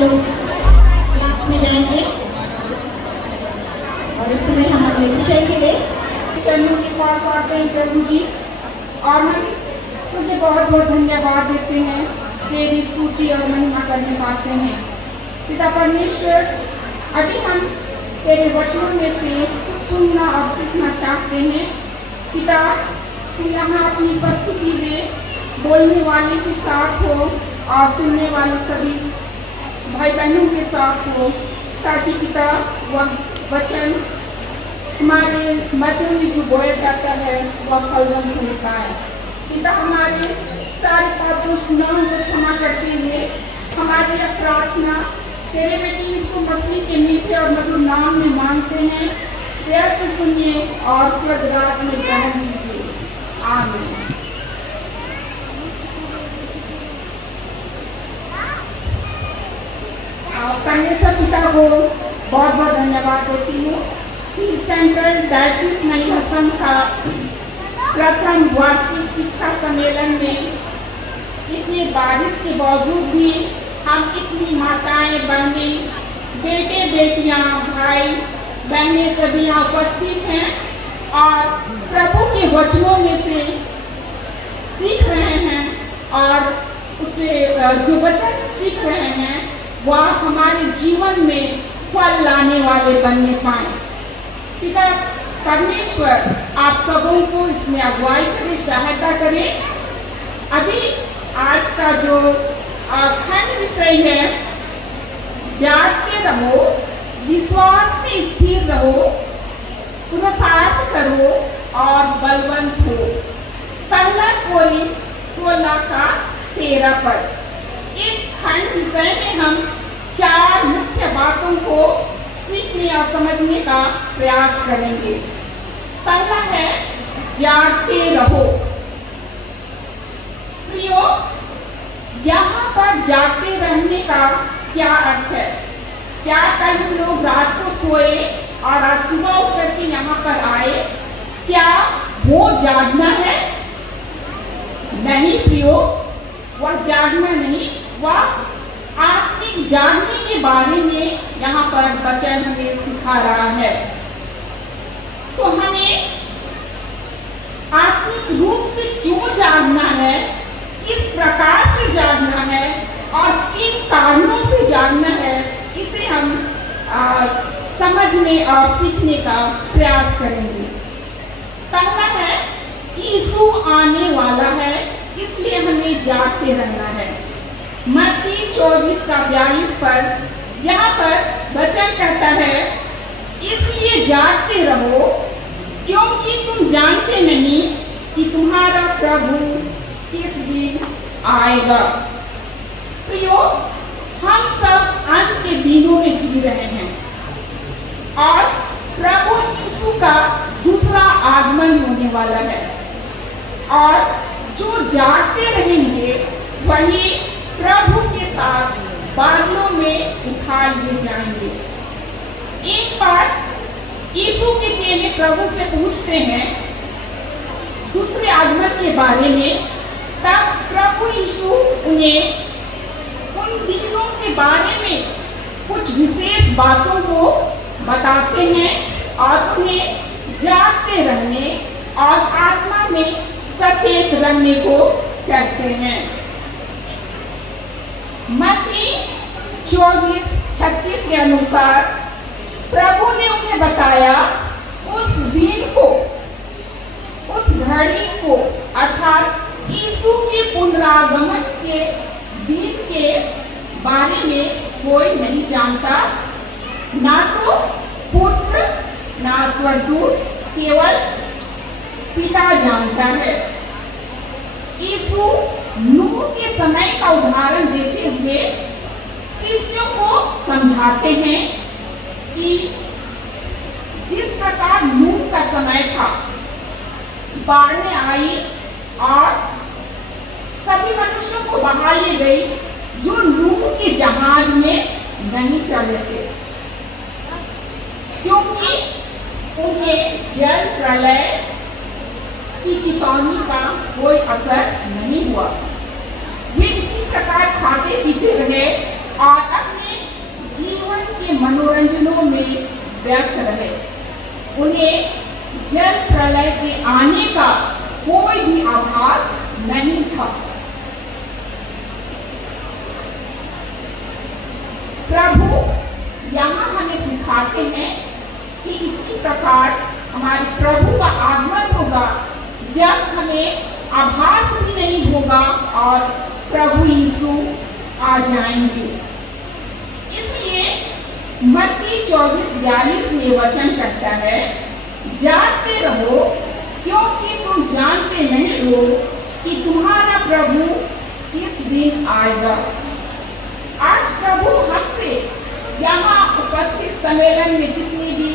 लोग क्लास में जाएंगे और इस समय हम अगले विषय के लिए चरणों के पास आते हैं प्रभु जी, और हम तुझे बहुत बहुत धन्यवाद देते हैं, तेरी स्तुति और महिमा करने पाते हैं। पिता परमेश्वर, अभी हम तेरे वचनों में से कुछ सुनना और सीखना चाहते हैं। पिता, तू यहाँ अपनी उपस्थिति में बोलने वाले के साथ हो और सुनने वाले सभी भाई बहनों के साथ हो, ताकि पिता वह वचन हमारे मध्य में जो बोया जाता है वह फलवंत होता है। पिता, हमारे सारे पापों सुना हुए क्षमा करते हुए हमारी प्रार्थना तेरे बेटे यीशु मसीह के मीठे और मधुर नाम में मांगते हैं। प्यार से सुनिए और स्वर्ग राज में ग्रहण कीजिए। आमीन। परमेश्वर पिता को बहुत बहुत धन्यवाद देती हूँ कि सेंट्रल डायसिस महिला संघ का प्रथम वार्षिक शिक्षा सम्मेलन में इतनी बारिश के बावजूद भी हम इतनी माताएं बहनें, बेटे बेटियां, भाई बहनें सभी यहाँ उपस्थित हैं और प्रभु के वचनों में से सीख रहे हैं, और उसे जो वचन सीख रहे हैं वह हमारे जीवन में फल लाने वाले बनने पाए। पिता परमेश्वर, आप सबों को इसमें अगुवाई करें, सहायता करें। अभी आज का जो खंड विषय है, जागते रहो, विश्वास में स्थिर रहो, पुरुषार्थ करो और बलवंत हो। पहला कोरिन्थ 16:13 पर इस खंड विषय में हम 4 मुख्य बातों को सीखने और समझने का प्रयास करेंगे। पहला है जागते रहो। प्रियो, यहाँ पर जागते रहने का क्या अर्थ है? क्या कई लोग रात को सोए और आज सुबह उठ करके यहाँ पर आए, क्या वो जागना है? नहीं प्रियो, वह जागना नहीं, वह आत्मिक जागने के बारे में यहाँ पर वचन हमें सिखा रहा है। तो हमें आत्मिक रूप से क्यों जागना है, किस प्रकार से जागना है और किन कारणों से जागना है, इसे हम समझने और सीखने का प्रयास करेंगे। पहला है, यीशु आने वाला है, इसलिए हमें जागते रहना है। मत्ती 24:42 पर यहाँ पर वचन कहता है, इसलिए जागते रहो क्योंकि तुम जानते नहीं कि तुम्हारा प्रभु किस दिन आएगा। प्रियो, हम सब अंत के दिनों में जी रहे हैं और प्रभु यीशु का दूसरा आगमन होने वाला है, और जो जागते रहेंगे वही प्रभु के साथ बादलों में उठा लिए जाएंगे। एक बार यीशु के चेले प्रभु से पूछते हैं दूसरे आगमन के बारे में, तब प्रभु यीशु उन्हें उन दिनों के बारे में कुछ विशेष बातों को बताते हैं और उन्हें जागते रहने और आत्मा में सचेत रहने को कहते हैं। मत्ती 24:36 के अनुसार प्रभु ने उन्हें बताया, उस दिन को, उस घड़ी को, अर्थात यीशु के पुनरागमन के दिन के बारे में कोई नहीं जानता, ना तो पुत्र ना स्वर्गदूत, केवल पिता जानता है। यीशु नूह के समय का उदाहरण देते हुए शिष्यों को समझाते हैं कि जिस प्रकार नूह का समय था, बाढ़ आई और सभी मनुष्यों को बहा ले गई जो नूह के जहाज में नहीं चले थे, क्योंकि उन्हें जल प्रलय की चेतावनी का कोई असर नहीं हुआ। वे इसी प्रकार खाते पीते रहे और अपने मनोरंजनों में व्यस्त रहे। उन्हें जल प्रलय के आने का कोई भी आभास नहीं था। प्रभु यहाँ हमें सिखाते हैं कि इसी प्रकार हमारे प्रभु का आगमन होगा, जब हमें आभास भी नहीं होगा और प्रभु यीशु आ जाएंगे। इसलिए मत्ती 24:42 में वचन कहता है, जागते रहो क्योंकि तुम जानते नहीं हो कि तुम्हारा प्रभु किस दिन आएगा। आज प्रभु हमसे यहाँ उपस्थित सम्मेलन में जितनी भी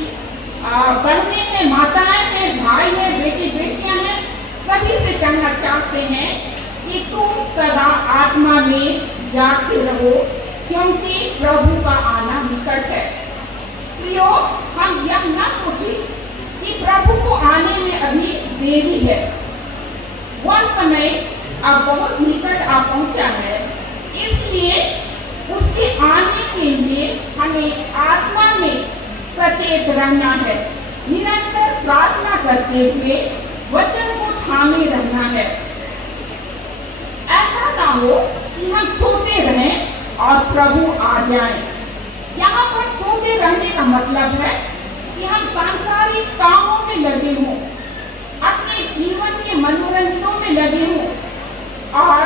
बहनें हैं, माताएं हैं, भाई हैं, बेटी बेटियां हैं, सभी से कहना चाहते हैं कि तुम सदा आत्मा में जागते रहो क्योंकि प्रभु का आना निकट है। प्रियो, हम यह न सोचें कि प्रभु को आने में अभी देरी है, वह समय अब बहुत निकट आ पहुंचा है। इसलिए उसके आने के लिए हमें आत्मा में सचेत रहना है, निरंतर प्रार्थना करते हुए वचन को थामे रहना है। ऐसा ना हो कि हम सोते रहें और प्रभु आ जाएं। यहाँ पर सोते रहने का मतलब है कि हम सांसारिक कामों में लगे हों, अपने जीवन के मनोरंजनों में लगे हों और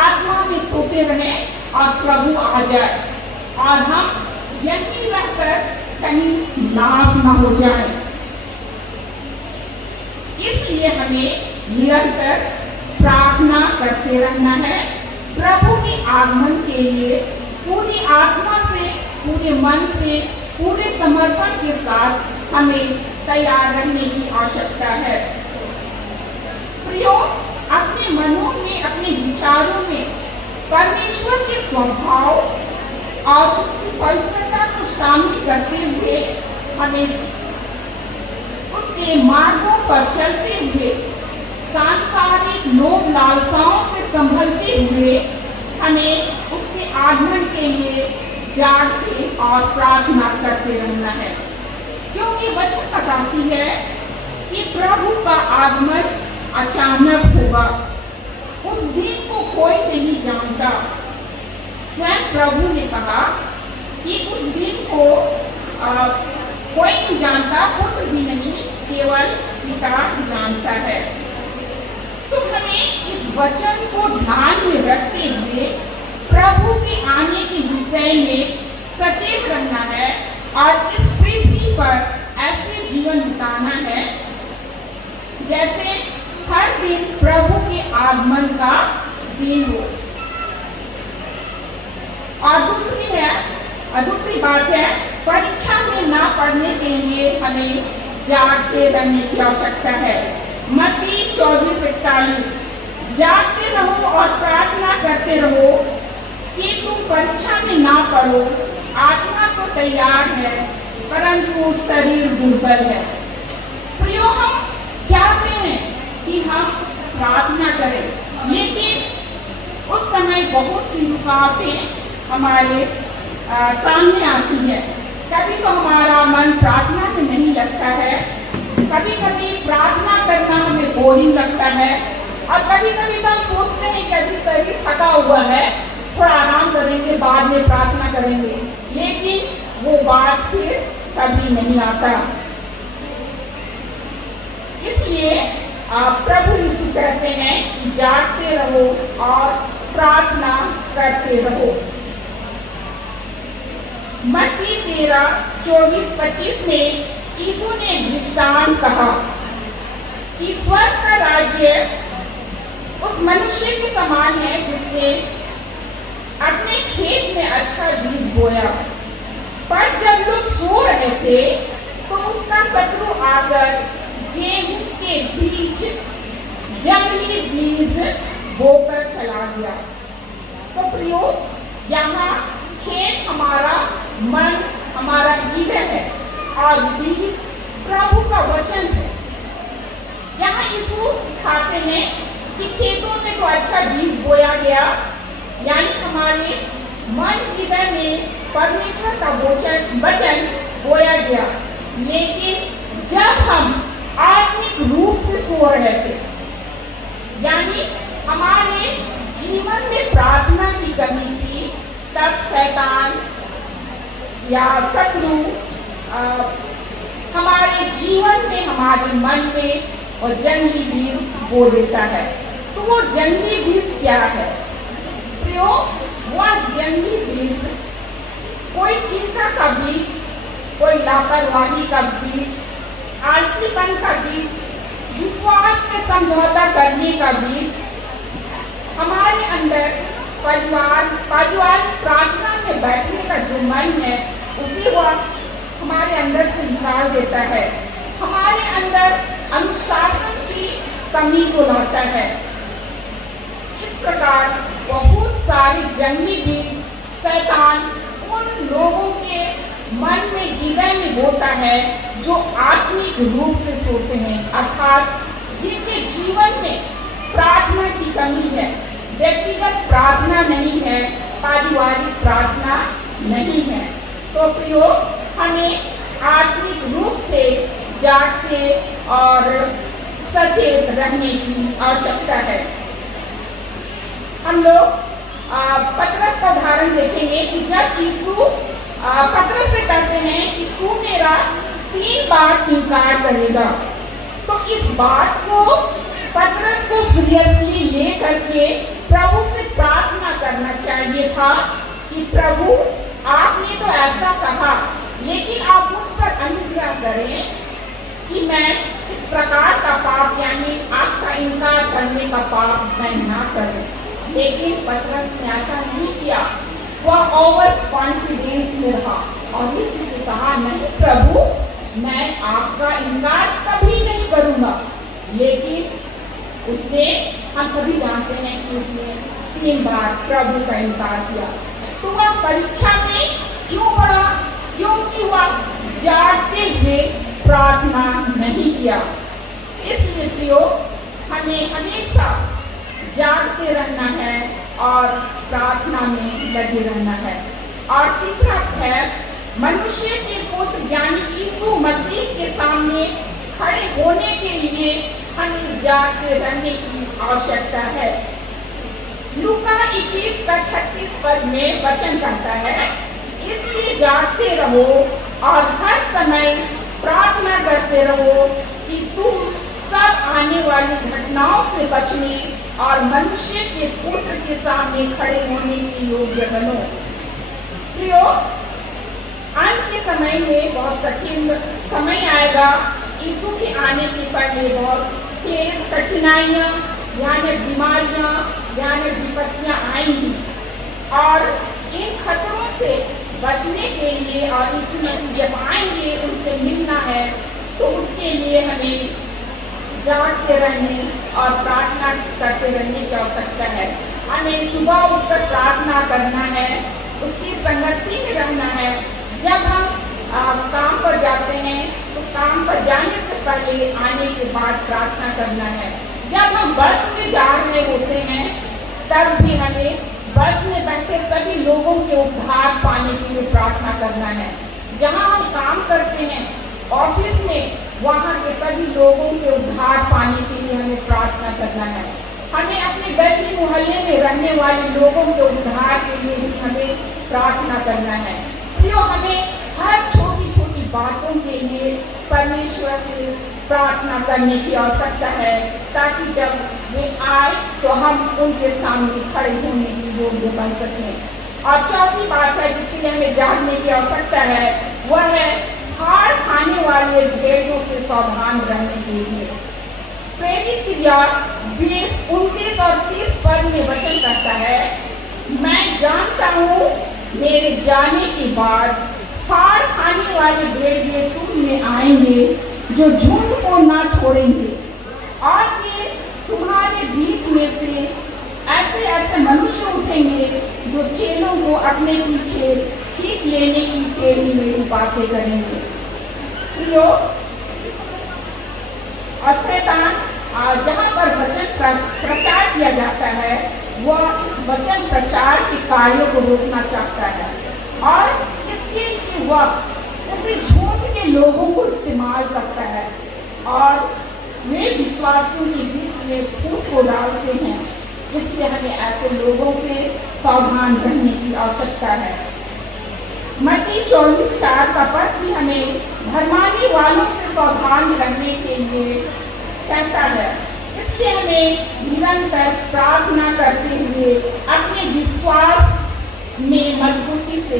आत्मा में सोते रहें और प्रभु आ जाए और हम यहीं रहकर कहीं नाश न हो जाए। इसलिए हमें निरंतर प्रार्थना करते रहना है। प्रभु के आगमन के लिए पूरी आत्मा से, पूरे मन से, पूरे समर्पण के साथ हमें तैयार रहने की आवश्यकता है। प्रियो, अपने मनों में, अपने विचारों में परमेश्वर के स्वभाव और उसकी पवित्रता को शामिल करते हुए हमें उसके मार्गों पर चलते हुए सांसारिक लोभ लालसाओं से संभलते हुए हमें उसके आगमन के लिए जागते और प्रार्थना करते रहना है। क्योंकि वचन बताती है कि प्रभु का आगमन अचानक होगा, उस दिन को कोई नहीं जानता। स्वयं प्रभु ने कहा कि उस दिन को कोई नहीं जानता, पुत्र भी नहीं, केवल पिता जानता है। तो हमें इस वचन को ध्यान में रखते हुए प्रभु के आने के विषय में सचेत रहना है और इस पृथ्वी पर ऐसे जीवन बिताना है जैसे हर दिन प्रभु के आगमन का दिन हो। और दूसरी बात है, परीक्षा में ना पढ़ने के लिए हमें जागते रहने की आवश्यकता है। मत्ती 24:41, जागते रहो और प्रार्थना करते रहो कि तुम परीक्षा में ना पढ़ो। आत्मा तो तैयार है परंतु शरीर दुर्बल है। प्रियो, हम चाहते हैं कि हम प्रार्थना करें, लेकिन उस समय बहुत सी रुकावटें हमारे सामने आती है। कभी तो हमारा मन प्रार्थना में नहीं लगता है, कभी कभी प्रार्थना करना हमें बोरिंग लगता है और कभी कभी तो हम सोचते हैं कि अभी शरीर थका हुआ है, थोड़ा आराम करेंगे, बाद में प्रार्थना करेंगे, लेकिन वो बात फिर कभी नहीं आता। इसलिए प्रभु यीशु कहते हैं कि जागते रहो और प्रार्थना करते रहो। मत्ती 13:24-25 में यीशु ने दृष्टांत कहा कि स्वर्ग का राज्य उस मनुष्य के समान है जिसने अपने खेत में अच्छा बीज बोया, पर जब लोग सो रहे थे तो उसका शत्रु आकर गेहूं के बीच जंगली बीज बोकर चला गया। तो प्रियो, यहाँ खेत हमारा मन, हमारा हृदय है और बीज प्रभु का वचन है। यहाँ यीशु सिखाते हैं कि खेतों में तो अच्छा बीज बोया गया, यानी हमारे मन हृदय में परमेश्वर का वचन बोया गया। लेकिन जब हम आत्मिक रूप से सो रहे थे, यानी हमारे जीवन में प्रार्थना की कमी थी, तब शैतान या शत्रु हमारे जीवन में, हमारे मन में और जंगली बीज बो देता है। तो वो जंगली बीज क्या है प्रियो? वह जंगली बीज कोई चिंता का बीज, कोई लापरवाही का बीज, आलसीपन का बीज, विश्वास से समझौता करने का बीज, हमारे अंदर परिवार प्रार्थना में बैठने का जो मन है उसी वह हमारे अंदर से निकाल देता है, हमारे अंदर अनुशासन की कमी को लाता है। इस प्रकार बहुत सारी जंगली बीज शैतान उन लोगों के मन में, हृदय में बोता है जो आत्मिक रूप से सोते हैं, अर्थात जिनके जीवन में प्रार्थना की कमी है, व्यक्तिगत प्रार्थना नहीं है, पारिवारिक प्रार्थना नहीं है। तो प्रियो, हमें आत्मिक रूप से जागते और सचेत रहने की आवश्यकता है। हम लोग पतरस का उदाहरण देखेंगे कि जब यीशु पतरस से कहते हैं कि तू मेरा 3 बार इनकार करेगा, तो इस बात को पतरस को सीरियसली ले करके प्रभु से प्रार्थना करना चाहिए था कि प्रभु, आपने तो ऐसा कहा, लेकिन आप मुझ पर अनुग्रह करें कि मैं इस प्रकार का पाप, यानी आपका इनकार करने का पाप मैं ना करूं। लेकिन पतरस ने ऐसा नहीं किया, वह ओवर कॉन्फिडेंस में रहा और इससे कहा, नहीं प्रभु, मैं आपका इनकार कभी नहीं करूंगा। लेकिन उसने, हम सभी जानते हैं कि उसने 3 बार प्रभु का इनकार किया। तो वह परीक्षा में क्यों पड़ा? क्योंकि वह जागते हुए प्रार्थना नहीं किया। इसलिए प्रियो, हमें हमेशा जागते रहना है और प्रार्थना में लगे रहना है। और तीसरा है, मनुष्य के पुत्र यानी यीशु मसीह के सामने खड़े होने के लिए हमें जागते रहने की आवश्यकता है। लूका 21 का 36 पद में वचन कहता है, इसलिए जागते रहो और हर समय प्रार्थना करते रहो कि तुम सब आने वाली घटनाओं से बचने और मनुष्य के पुत्र के सामने खड़े होने के योग्य बनो। प्रियो, अंत के समय में बहुत कठिन समय आएगा। यीशु के आने के पहले बहुत तेज कठिनाइयाँ, यानी बीमारियाँ, यानी विपत्तियाँ आएंगी और इन खतरों से बचने के लिए और यीशु मसीह जब आएंगे उनसे मिलना है, तो उसके लिए हमें जागते रहने और प्रार्थना करते रहने की आवश्यकता है। हमें सुबह उठकर प्रार्थना करना है, उसकी संगति में रहना है। जब हम काम पर जाते हैं तो काम पर जाने से पहले, आने के बाद प्रार्थना करना है। जब हम बस में जा रहे होते हैं तब भी हमें बस में बैठे सभी लोगों के उद्धार पाने के लिए प्रार्थना करना है। जहाँ हम काम करते हैं, ऑफिस में, वहाँ के सभी लोगों के उद्धार पाने के लिए हमें प्रार्थना करना है। हमें अपने गली मोहल्ले में रहने वाले लोगों के उद्धार के लिए भी हमें प्रार्थना करना है। प्रियो, हमें हर छोटी छोटी बातों के लिए परमेश्वर से प्रार्थना करने की आवश्यकता है, ताकि जब वे आए तो हम उनके सामने खड़े होने के योग्य बन सकें। और चौथी बात है जिसके लिए हमें जानने की आवश्यकता है, वह है हार खाने वाले भेड़ों से सावधान रहने के लिए। प्रेरित क्रिया 20, 29 और 30 पद में वचन कहता है, मैं जानता हूँ मेरे जाने के बाद हार खाने वाले भेड़िए तुम में आएंगे जो झुंड को ना छोड़ेंगे, और ये तुम्हारे बीच में से ऐसे ऐसे मनुष्य उठेंगे जो चेलों को अपने पीछे खींच लेने की टेढ़ी मेढ़ी बातें करेंगे। प्रियो, और शैतान जहाँ पर वचन प्रचार किया जाता है, वह इस वचन प्रचार के कार्यों को रोकना चाहता है। और इसके लिए वह उसे झूठ के लोगों को इस्तेमाल करता है और वे विश्वासियों के बीच में फूट को डालते हैं। इसलिए हमें ऐसे लोगों से सावधान रहने की आवश्यकता है। मत्ती 24:4 का पद भी हमें भरमाने वालों से सावधान रहने के लिए कहता है। इसलिए हमें निरंतर प्रार्थना करते हुए अपने विश्वास में मजबूती से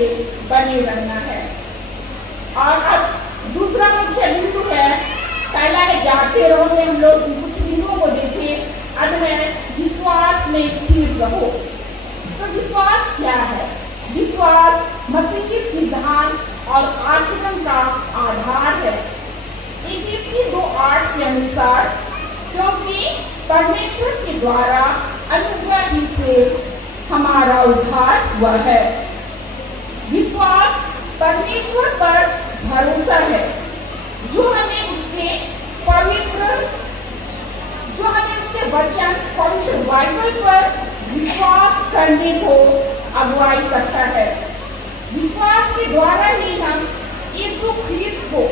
बने रहना है। और अब दूसरा मुख्य बिंदु है, पहला है जाते रहो में हम लोग कुछ बिंदुओं को देखे, अब है विश्वास में स्थिर रहो। तो विश्वास क्या है? विश्वास मसीह के सिद्धांत और आचरण का आधार है। इफिसी 2:8 के अनुसार, क्योंकि परमेश्वर के द्वारा अनुग्रह ही से हमारा उद्धार हुआ है। विश्वास परमेश्वर पर भरोसा है जो हमें उसके वचन पवित्र बाइबल पर विश्वास करने को अगुवाई करता है। विश्वास के द्वारा ही हम यीशु ख्रीस्त को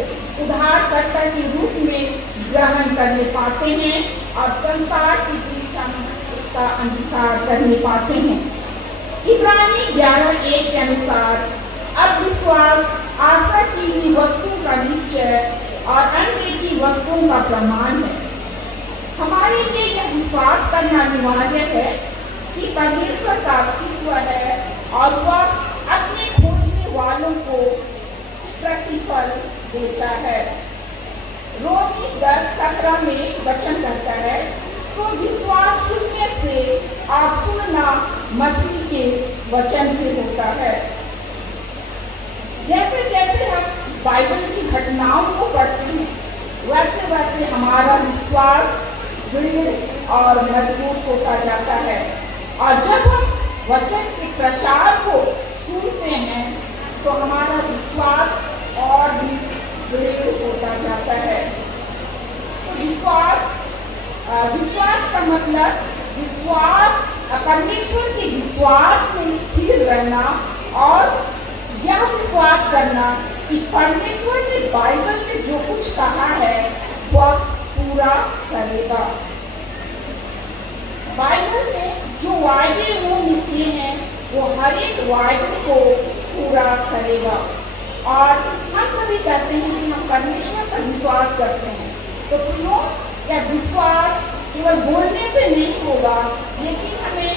उद्धारकर्ता के रूप में ग्रहण करने पाते हैं और संसार के बीच हम उसका अंगीकार करने पाते हैं। इब्रानी 11:1 के अनुसार, अब विश्वास आशा की हुई वस्तु का निश्चय और अनदेखी वस्तुओं का प्रमाण है। हमारे लिए यह विश्वास करना अनिवार्य है कि परमेश्वर का अस्तित्व है और वह अपने खोजने वालों को प्रतिफल देता है। रोमी 10:17 में वचन कहता है, तो विश्वास सुनने से और सुनना मसीह के वचन से होता है। जैसे जैसे हम बाइबल की घटनाओं को पढ़ते हैं, वैसे वैसे हमारा विश्वास दृढ़ और मजबूत होता जाता है। और जब हम वचन के प्रचार को सुनते हैं तो हमारा विश्वास और भी दृढ़ होता जाता है। तो विश्वास का मतलब परमेश्वर के विश्वास में स्थिर रहना और यह विश्वास करना कि परमेश्वर ने बाइबल में जो कुछ कहा है वह पूरा करेगा। बाइबल में जो वायदे वो लिखे हैं वो हर एक वायदे को पूरा करेगा। और हम सभी कहते हैं कि हम परमेश्वर पर विश्वास करते हैं, तो प्रियो, यह विश्वास केवल बोलने से नहीं होगा, लेकिन हमें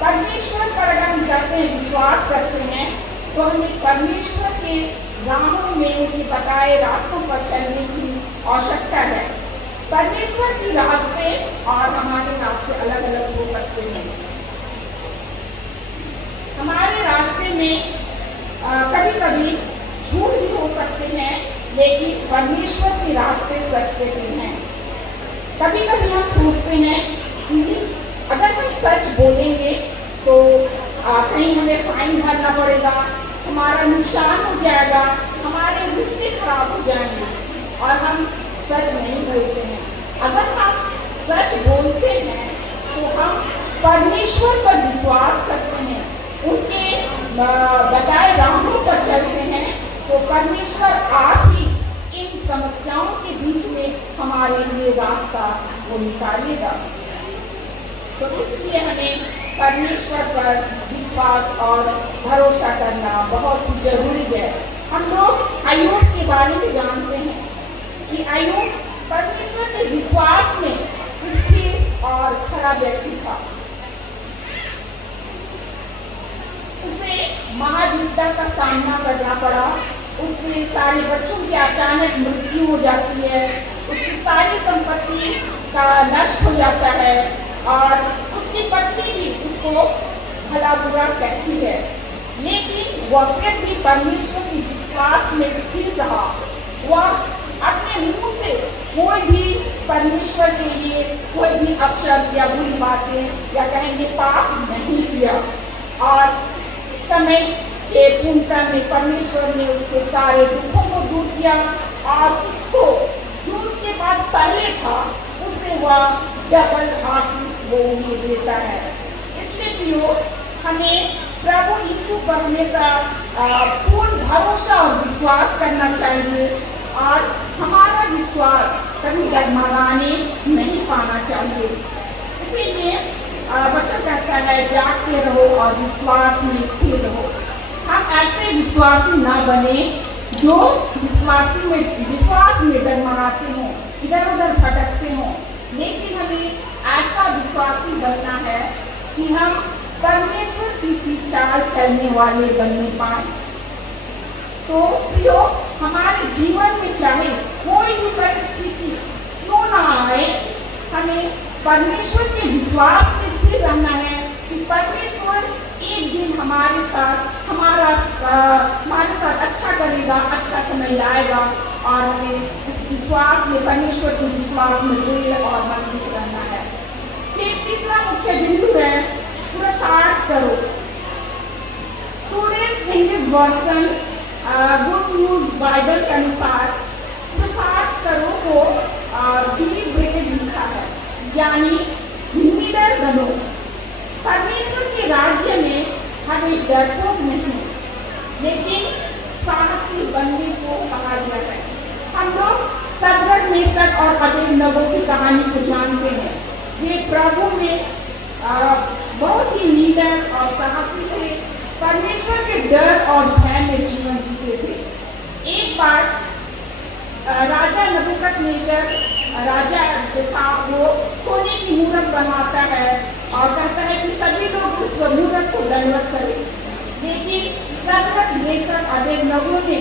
परमेश्वर पर अगर हम कहते हैं विश्वास करते हैं तो हमें परमेश्वर के राहों में उनके बताए रास्तों पर चलने की आवश्यकता है। परमेश्वर के रास्ते और हमारे रास्ते अलग अलग हो सकते हैं। हमारे रास्ते में कभी कभी झूठ भी हो सकते हैं, लेकिन परमेश्वर के रास्ते सत्य के हैं। कभी कभी हम सोचते हैं कि अगर हम सच बोलेंगे तो कहीं हमें फाइन भरना पड़ेगा, हमारा नुकसान हो जाएगा, हमारे रिश्ते खराब हो जाएंगे, और हम सच नहीं बोलते हैं। अगर हम सच बोलते हैं तो हम परमेश्वर पर विश्वास करते हैं, उनके बताए राहों पर चलते हैं, तो परमेश्वर आप ही इन समस्याओं के बीच में हमारे लिए रास्ता वो निकालेगा। तो इसलिए हमें परमेश्वर पर विश्वास और भरोसा करना बहुत ही जरूरी है। हम लोग अय्यूब के बारे में जानते हैं कि अय्यूब परमेश्वर के विश्वास में स्थिर और खरा व्यक्ति था। उसे महाविपदा का सामना करना पड़ा, उसके सारे बच्चों की अचानक मृत्यु हो जाती है, उसकी सारी संपत्ति का नष्ट हो जाता है और उसकी पत्नी भी उसको भला बुरा कहती है, लेकिन वह फिर भी परमेश्वर के विश्वास में स्थिर रहा। वह अपने मुंह से कोई भी परमेश्वर के लिए कोई भी अपशब्द या बुरी बातें या कहेंगे पाप नहीं किया, और समय के पूर्णता में परमेश्वर ने उसके सारे दुखों को दूर किया और उसको जो उसके पास पहले था उसे वह डबल आशीष वो उन्हें देता है। इसलिए प्रियो, हमें प्रभु यीशु पर हमेशा पूर्ण भरोसा और विश्वास करना चाहिए और हमारा विश्वास कभी डगमगाने नहीं पाना चाहिए। इसीलिए वचन कहता है जागते रहो और विश्वास में स्थिर रहो। हम ऐसे विश्वासी ना बने जो विश्वास में डगमगाते हों, इधर उधर भटकते हों, लेकिन हमें ऐसा विश्वासी बनना है कि हम परमेश्वर की सी चाल चलने वाले बनने पाए। तो प्रियो, हमारे जीवन में चाहे कोई भी परिस्थिति क्यों ना आए, हमें परमेश्वर के विश्वास में स्थिर रहना है कि परमेश्वर एक दिन हमारे साथ अच्छा करेगा, अच्छा समय लाएगा और हमें इस विश्वास में, परमेश्वर के विश्वास में दृढ़ और मजबूत रहना है। फिर तीसरा मुख्य बिंदु है पुरुषार्थ करो। Today's English version good news Bible के अनुसार पुरुषार्थ करो को बी ब्रेव लिखा है, यानी निडर बनो। परमेश्वर के राज्य में हमें डरपोक नहीं लेकिन साहसी बनने को कहा गया है। हम लोग सदरक, मेशक और अबेदनगो की कहानी को जानते हैं। ये प्रभु में बहुत ही निडर और साहसी थे, परमेश्वर के डर और भय में जीवन जीते थे। एक बार राजा नबूकदनेस्सर राजा था, वो सोने की मूरत बनाता है और कहता है कि सभी लोग उस मूरत को दंडवत करें, लेकिन सदरक, मेशक, अबेदनगो ने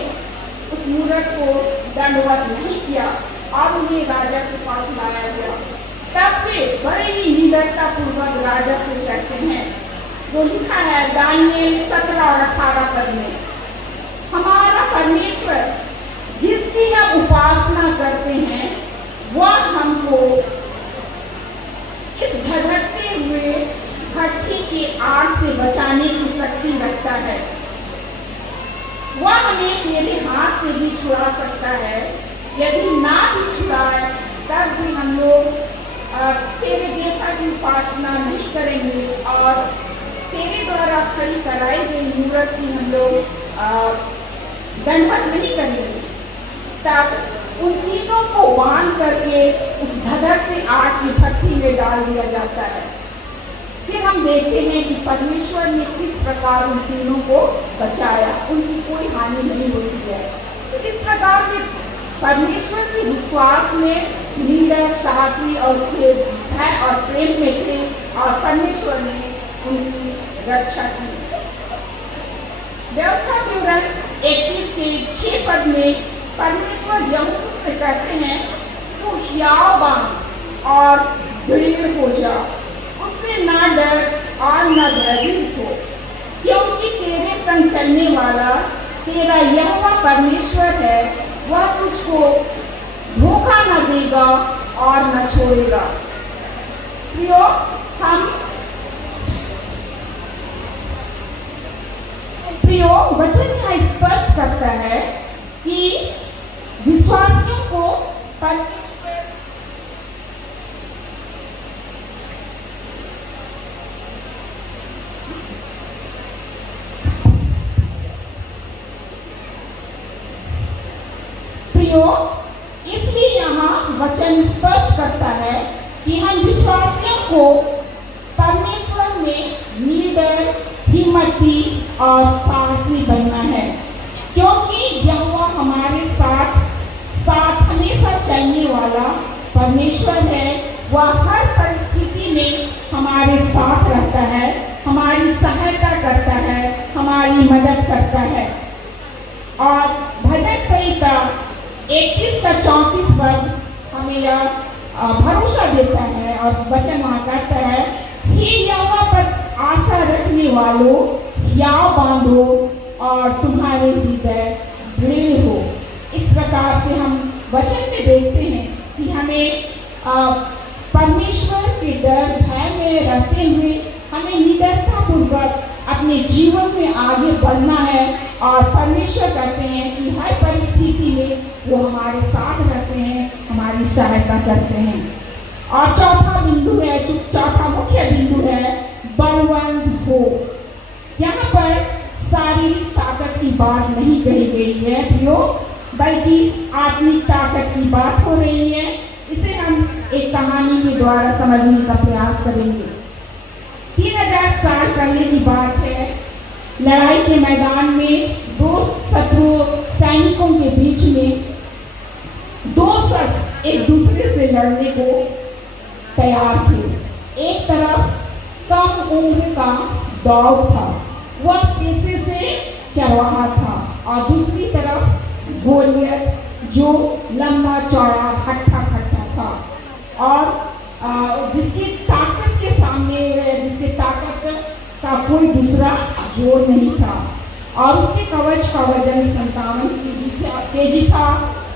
उस मूरत को दंडवत नहीं किया और उन्हें राजा के पास लाया गया। तब वे बड़े ही निडरता पूर्वक राजा से कहते हैं, जो लिखा है दानियेल 17 और 18 पद में, हमारा परमेश्वर जिसकी हम उपासना करते हैं वह हमको इस धधकते हुए भट्ठी की आग से बचाने की शक्ति रखता है। वह हमें तेरे हाथ से भी छुड़ा सकता है। यदि ना भी छुड़ाए तब भी हम लोग तेरे देवता की उपासना नहीं करेंगे और तेरे द्वारा खड़ी कराई गई मूर्त की हम लोग दंडवत नहीं करेंगे। तब उन तीनों को बांध करके उस धधकते आग की भट्ठी में डाल दिया जाता है। फिर हम देखते हैं कि परमेश्वर ने किस प्रकार उन तीनों को बचाया, उनकी कोई हानि नहीं होती है। तो इस प्रकार के परमेश्वर के विश्वास में निडर, साहसी और उसके भय और प्रेम में थे और परमेश्वर ने उनकी रक्षा की। व्यवस्था विवरण 21 के 6 पद में परमेश्वर यहोशू से कहते हैं, तू हियाव बन और दृढ़ हो जा, उससे ना डर और न भयभीत हो, क्योंकि तेरे संग चलने वाला तेरा यहोवा परमेश्वर है, वह तुझको धोखा न देगा और न छोड़ेगा। प्रियो, वचन यह स्पष्ट करता है कि विश्वासियों को परमेश्वर इसलिए यहाँ वचन स्पष्ट करता है कि हम विश्वासियों को परमेश्वर में निडर, हिम्मती और साहसी बनना है, क्योंकि यहोवा हमारे साथ हमेशा चलने वाला परमेश्वर है। वह हर परिस्थिति में हमारे साथ रहता है, हमारी सहायता करता है, हमारी मदद करता है। और भजन संहिता 31 का 34 पद हमें यह भरोसा देता है और वचन वहाँ कहता है, हे यहोवा पर आशा रखने वालों, हियाव बांधो और तुम्हारे हृदय दृढ़ हो। इस प्रकार से हम वचन में देखते हैं कि हमें परमेश्वर के डर, भय में रहते हुए हमें निडरता पूर्वक अपने जीवन में आगे बढ़ना है। और परमेश्वर कहते हैं कि हर परिस्थिति में वो हमारे साथ रहते हैं, हमारी सहायता करते हैं। और चौथा मुख्य बिंदु है बलवंत हो। यहाँ नहीं कही गई है प्रियो, बल्कि आत्मिक ताकत की बात हो रही है। इसे हम एक कहानी के द्वारा समझने का प्रयास करेंगे। 3000 साल पहले की बात है। लड़ाई के मैदान में दो शत्रु सैनिकों के बीच में दो शख्स एक दूसरे से लड़ने को तैयार थे। एक तरफ कम उम्र का दौड़ था, वह पेशे से चरवाहा था, और दूसरी तरफ गोलियत जो लंबा चौड़ा हट्टा खट्टा था, और जिसकी ताकत के सामने, जिसके ताकत का कोई दूसरा जोर नहीं था, और उसके कवच का वजन 57 केजी था,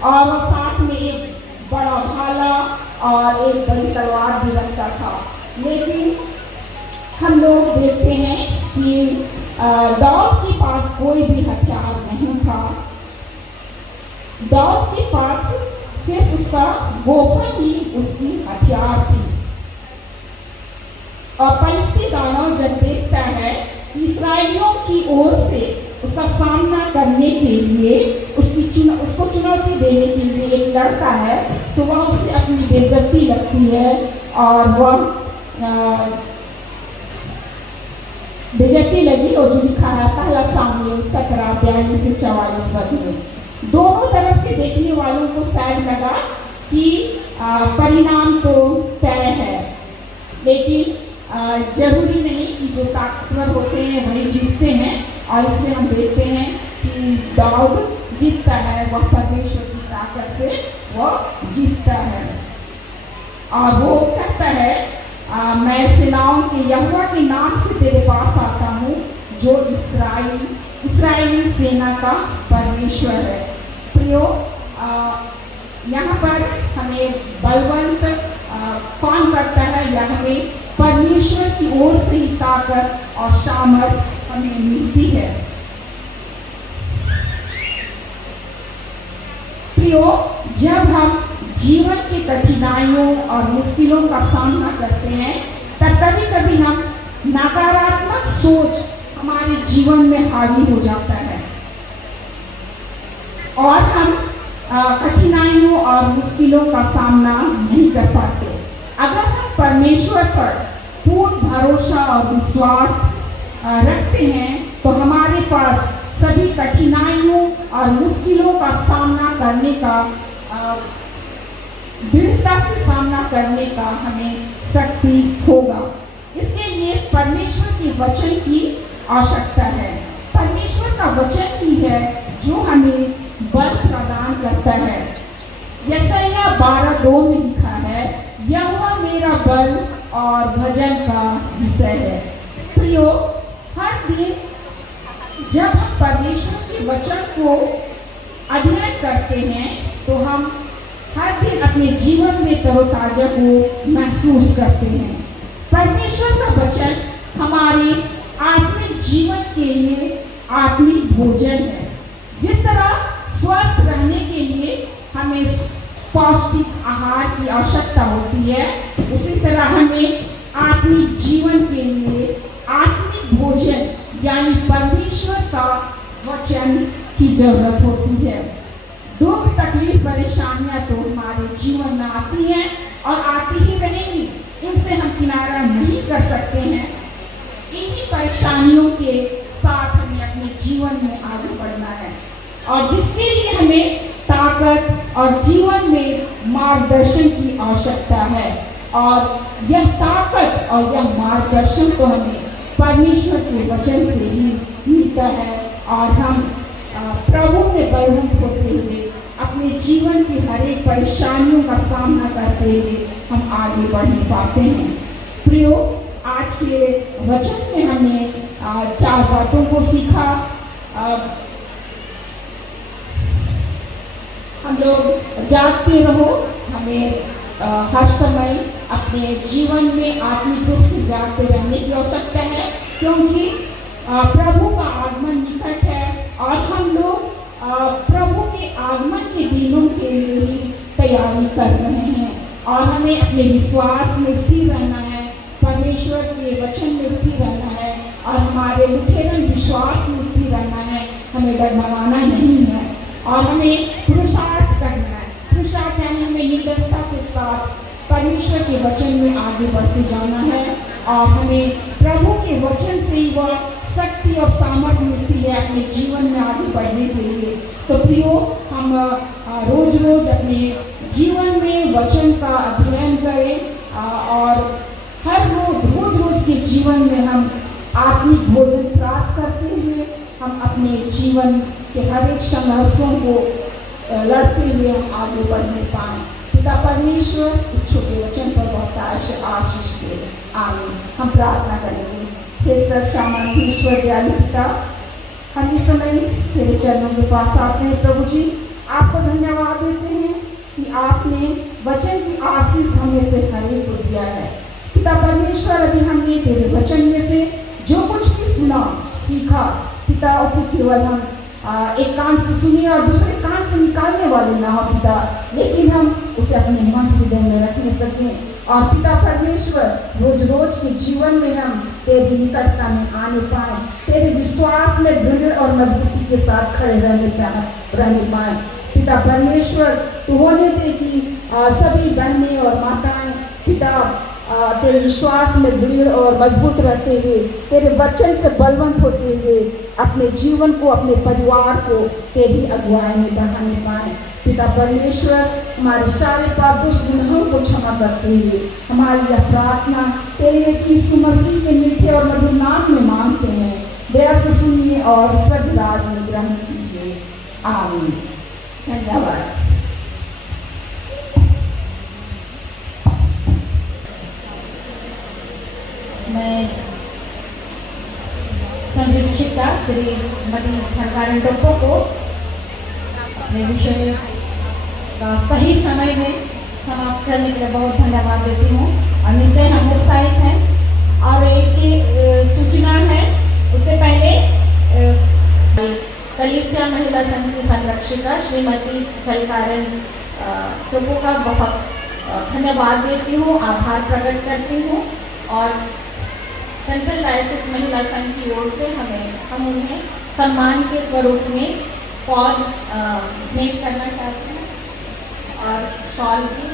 और वह साथ में एक बड़ा भाला और एक बड़ी तलवार भी रखता था। लेकिन हम लोग देखते हैं कि दाऊद के पास कोई भी हथियार नहीं था। दाऊद के पास सिर्फ उसका गोफन ही उसकी हथियार थी। और फलिस्ती दानव जब देखता है इस्राएलियों की ओर से उसका सामना करने के लिए, उसको चुनौती देने के लिए एक लड़का है, तो वह उससे अपनी बेइज्जती लगती है, और वह बेइज्जती लगी। और जो लिखा है पहला सामूएल 17:42-44 पद में, दोनों तरफ के देखने वालों को शायद लगा कि परिणाम तो तय है, लेकिन जरूरी नहीं कि जो ताकतवर होते हैं वही जीतते हैं। और इसमें हम देखते हैं कि दाऊद जीतता है, वह परमेश्वर की ताकत से वह जीतता है। और वो कहता है मैं सेनाओं के यहोवा के नाम से तेरे पास आता हूँ, जो इस्राएली सेना का परमेश्वर है। प्रियो, यहाँ पर हमें बलवंत कौन करता है, या हमें परमेश्वर की ओर से ही ताकत और सामर्थ हमें मिलती है। प्रियो, जब हम जीवन की कठिनाइयों और मुश्किलों का सामना करते हैं, तब कभी कभी हम नकारात्मक सोच हमारे जीवन में हावी हो जाता है, और हम कठिनाइयों और मुश्किलों का सामना नहीं कर पाते। अगर हम परमेश्वर पर पूर्ण भरोसा और विश्वास रखते हैं, तो हमारे पास सभी कठिनाइयों और मुश्किलों का सामना करने का, दृढ़ता से सामना करने का हमें शक्ति होगा। इसके लिए परमेश्वर के वचन की आवश्यकता है। परमेश्वर का वचन ही है जो हमें बल प्रदान करता है। यशायाह 12:2 में लिखा है, यहोवा मेरा बल और भजन का विषय है। प्रियो, हर दिन जब हम परमेश्वर के वचन को अध्ययन करते हैं, तो हम हर दिन अपने जीवन में तरोताजा को महसूस करते हैं। परमेश्वर का वचन हमारे आत्मिक जीवन के लिए आत्मिक भोजन है। जिस तरह स्वस्थ रहने के लिए हमें पौष्टिक आहार की आवश्यकता होती है, उसी तरह हमें आत्मिक जीवन के लिए आत्मिक भोजन यानी परमेश्वर का वचन की जरूरत होती है। दुख, तकलीफ, परेशानियां तो हमारे जीवन में आती हैं और आती ही रहेंगी, इनसे हम किनारा नहीं कर सकते हैं। इन्हीं परेशानियों के साथ हमें अपने जीवन में आगे बढ़ना है, और जिसके लिए हमें ताकत और जीवन में मार्गदर्शन की आवश्यकता है। और यह ताकत और यह मार्गदर्शन तो हमें परमेश्वर के वचन से ही मिलता है, और हम प्रभु में बलवंत होते हुए अपने जीवन की हर एक परेशानियों का सामना करते हुए हम आगे बढ़ पाते हैं। प्रियो, आज के वचन में हमने 4 बातों को सीखा। हम लोग जागते रहो, हमें हर समय अपने जीवन में आत्मिक रूप से जागते रहने की आवश्यकता है, क्योंकि प्रभु का आगमन निकट है, और हम लोग प्रभु के आगमन के दिनों के लिए ही तैयारी कर रहे हैं। और हमें अपने विश्वास में स्थिर रहना है, परमेश्वर के वचन में स्थिर रहना है, और हमारे लुथेरन विश्वास में स्थिर रहना है। हमें डगमगाना नहीं है और हमें पुरुषार्थ करना है। पुरुषार्थ यानी हमें निडरता के साथ परमेश्वर के वचन में आगे बढ़ते जाना है और हमें प्रभु के वचन से ही वह शक्ति और सामर्थ्य मिलती है अपने जीवन में आगे बढ़ने के लिए। तो प्रियो, हम रोज रोज अपने जीवन में वचन का अध्ययन करें और हर रोज के जीवन में हम आत्मिक भोजन प्राप्त करते हुए हम अपने जीवन के हर एक संघर्षों को लड़ते हुए हम आगे बढ़ने पाएं। पिता परमेश्वर इस छोटे वचन पर बहुत आशीष दे। आमीन। हम प्रार्थना करेंगे। हे सर्वशक्तिमान दयालु पिता, हम इस समय तेरे चरणों के पास आते हैं। प्रभु जी, आपको धन्यवाद देते हैं कि आपने वचन की आशीष हमें से हर एक को दिया है। पिता परमेश्वर, अभी हमने तेरे वचन में से जो कुछ भी सुना सीखा पिता, उसे केवल हम एक कान से सुनिए और दूसरे कान से निकालने वाले ना हो पिता, लेकिन हम उसे अपने मन हृदय में रखने सकें और पिता परमेश्वर रोज के जीवन में हम तेरी निकटता में आने पाए, तेरे विश्वास में दृढ़ और मजबूती के साथ खड़े रहने पाए। पिता परमेश्वर, तू होने दे कि सभी बहनें और माताएं पिता तेरे विश्वास में दृढ़ और मजबूत रहते हुए, तेरे वचन से बलवंत होते हुए अपने जीवन को, अपने परिवार को तेरी अगुवाई में बढ़ाने पाए। पिता परमेश्वर, हमारे सारे पाप दुष्ट गुनाहों को क्षमा करते हुए हमारी यह प्रार्थना तेरे यीशु मसीह के मीठे और मधुर नाम में मांगते हैं। दया से सुनिए और स्वर्ग राज में ग्रहण कीजिए। आमीन। धन्यवाद। मैं संरक्षिता श्रीमती झनकारन टप्पो को अपने विषय का सही समय में समाप्त करने के लिए बहुत धन्यवाद देती हूँ और निश्चय हम उत्साहित हैं। और एक सूचना है, उससे पहले कलीसिया महिला संघ की संरक्षिका श्रीमती झनकारन टप्पो का बहुत धन्यवाद देती हूँ, आभार प्रकट करती हूँ और सेंट्रल डायसिस महिला संघ की ओर से हम उन्हें सम्मान के स्वरूप में पौध भेंट करना चाहते हैं और शॉल भी।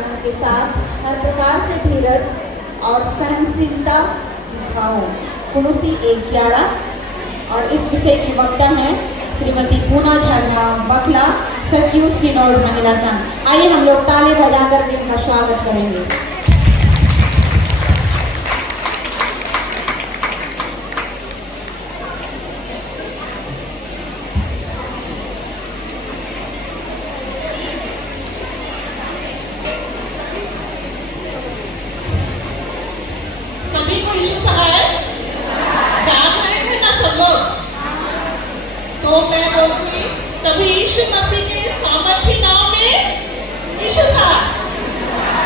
आनंद के साथ हर प्रकार से धीरज और सहनशीलता दिखाओ। कुलुसी 1:11। और इस विषय की वक्ता है श्रीमती पूना शर्मा बखला, सचिव सिनोड महिला संघ। आइए हम लोग ताली बजाकर भी उनका स्वागत करेंगे। सभी को यीशु सहाय जाग रहे थे ना सब लोग? तो मैं बोलूंगी तभी यीशु मसीह के सामर्थ्य नाम में यीशु सहाय।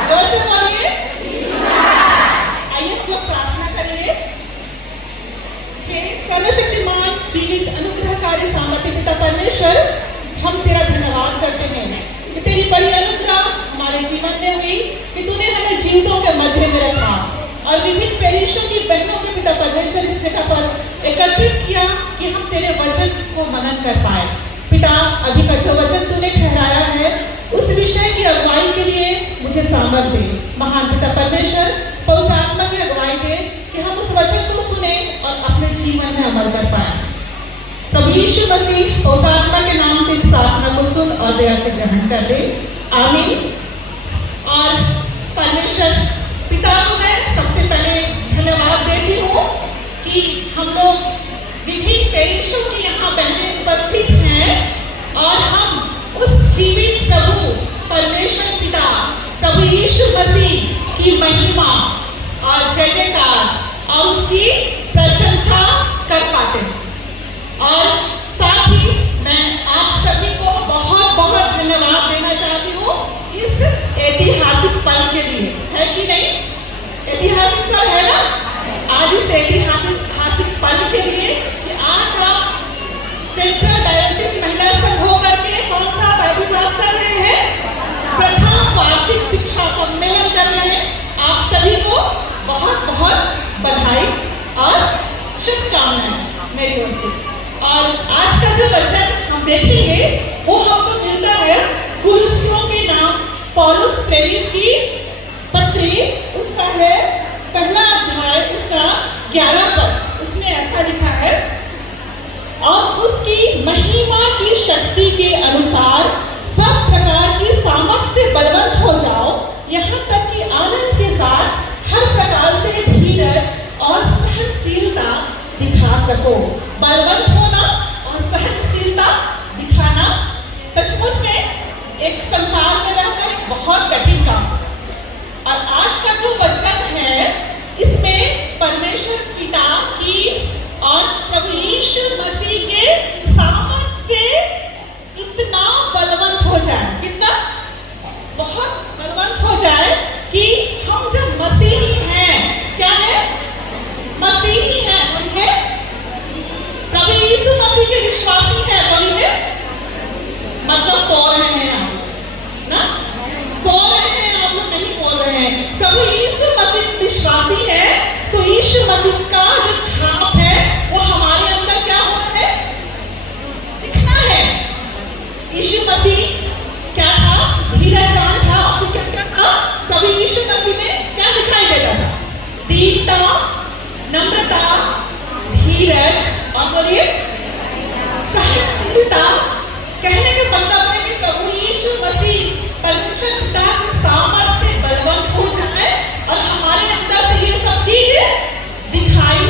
जोर से बोलिए। आइए हम लोग प्रार्थना करिए कि सर्वशक्तिमान जीवित अनुग्रहकारी सामर्थ्य पिता परमेश्वर, हम तेरा धन्यवाद करते हैं कि तेरी बड़ी अनुग्रह हमारे जीवन में हुई, कि तूने हमें जीवितों के मध्य में रखा और विभिन्न पेरिशों की बहनों के पिता परमेश्वर इस जगह पर एकत्रित किया कि हम तेरे वचन को मनन कर पाए। पिता, अभी का जो वचन तूने ठहराया है उस विषय की अगुवाई के लिए मुझे सामर्थ्य दे। महान पिता परमेश्वर, पवित्र आत्मा की अगुवाई दे कि हम उस वचन को सुने और अपने जीवन में अमल कर पाए। प्रभु यीशु मसीह पवित्र आत्मा के नाम से इस प्रार्थना को सुन और दया से ग्रहण कर दे। आमीन। और परमेश्वर पिता को मैं सबसे पहले धन्यवाद देती हूँ कि हम लोग विभिन्न पेरिशों की यहाँ बहनें उपस्थित हैं और हम उस जीवित प्रभु परमेश्वर पिता प्रभु यीशु मसीह की महिमा और जय जयकार और उसकी प्रशंसा कर पाते हैं। और साथ ही मैं आप सभी को बहुत बहुत धन्यवाद देना चाहती हूँ इस ऐतिहासिक पल के लिए। है कि नहीं? ऐतिहासिक पल है ना? आज इस ऐतिहासिक पल के लिए कि आज आप सेंट्रल डायोसिस महिला संघ होकर के कौन सा बाइबल क्लास कर रहे हैं? प्रथम वार्षिक शिक्षा सम्मेलन कर रहे हैं। आप सभी को बहुत बहुत बधाई और शुभकामनाएं मेरी ओर से। और आज का जो वचन हम देखेंगे वो हमको मिलता है कुलुसियों के नाम पौलुस प्रेरित की पत्री, उसका है पहला अध्याय, उसका 11 पद। उसने ऐसा लिखा है, और उसकी महिमा की शक्ति के अनुसार सब प्रकार की सामर्थ से बलवंत हो जाओ, यहाँ तक कि आनंद के साथ हर प्रकार से धीरज और सहनशीलता दिखा सको। बलवंत होना और सहनशीलता दिखाना सचमुच में एक संसार में रहकर एक बहुत कठिन काम। और आज का जो वचन है इसमें परमेश्वर पिता की और प्रभु यीशु मसीह के सामर्थ्य से इतना बलवंत हो जाए, कितना बहुत बलवंत हो जाए कि हम जब मसीही हैं, क्या है? मसीही हैं, बोलिए प्रभु यीशु मसीह के विश्वासी हैं, बोलिए। मतलब सो रहे हैं आप ना, सो रहे हैं आप लोग, नहीं बोल रहे हैं। प्रभु यीशु मसीह विश्वासी है तो यीशु मसीह का जो छाप है वो हमारे अंदर क्या होना है? दिखना है। यीशु मसीह क्या था? धीरजवान था। और क्या था? प्रभु यीशु मसीह में क्या दिखाई देता था? दीनता, नम्रता, धीरज और बोलिए सहनशीलता। कहने का मतलब है कि प्रभु यीशु मसीह परमेश्वर पिता के सामर्थ्य से बलवंत हो जाए और हमारे अंदर से ये सब चीजें दिखाई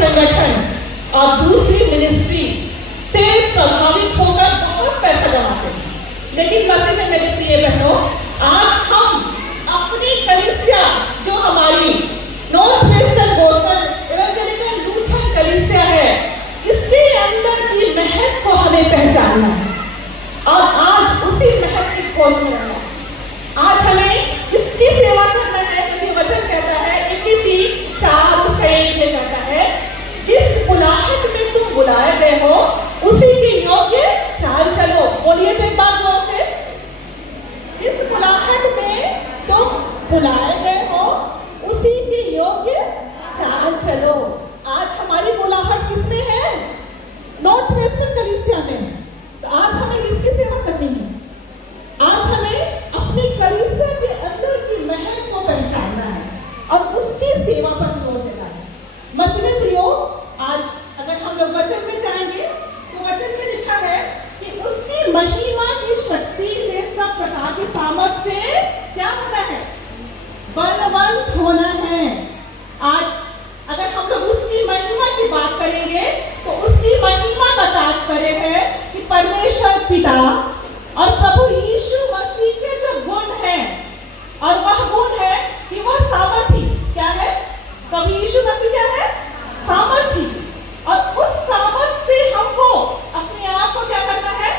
संगठन और दूसरी मिनिस्ट्री से प्रभावित होकर बहुत पैसा कमाते हैं, लेकिन मसीह में मेरे प्रिय बहनों, आज हम अपनी कलीसिया जो हमारी north western gospel evangelical Lutheran कलीसिया है, इसके अंदर की महक को हमें पहचानना है और आज उसी महक की खोज में रहना है। आज हमें इसकी सेवा करना है, क्योंकि वचन कहता है 21:4 उसका 1 में कहता है, जिस बुलाहट में तुम बुलाए गए हो उसी के योग्य चाल चलो। बोलिए तो एक बार जोर से, जिस बुलाहट में तुम बुलाए गए हो उसी के योग्य चाल चलो। आज हमारी बुलाहट किसमें है? नॉर्थ वेस्टर्न कलीसिया में। तो आज हमें किसकी सेवा करनी है? आज हमें अपनी कलीसिया के अंदर की महक को पहचानना है और उसकी सेवा पर जोर देना है। मसीह प्रियो, आज अगर हम लोग वचन में जाएंगे तो वचन में लिखा है कि उसकी महिमा की शक्ति से सब प्रकार की सामर्थ्य से क्या होना है? बलवंत होना है। आज अगर हम लोग उसकी महिमा की बात करेंगे तो उसकी महिमा का तात्पर्य है कि परमेश्वर पिता और प्रभु यीशु मसीह के जो गुण हैं, और वह गुण है कि वह सामर्थी क्या है? प्रभु यीशु मसीह क्या है? सामर्थी। और उस सामर्थ से हमको अपने आप को क्या करना है?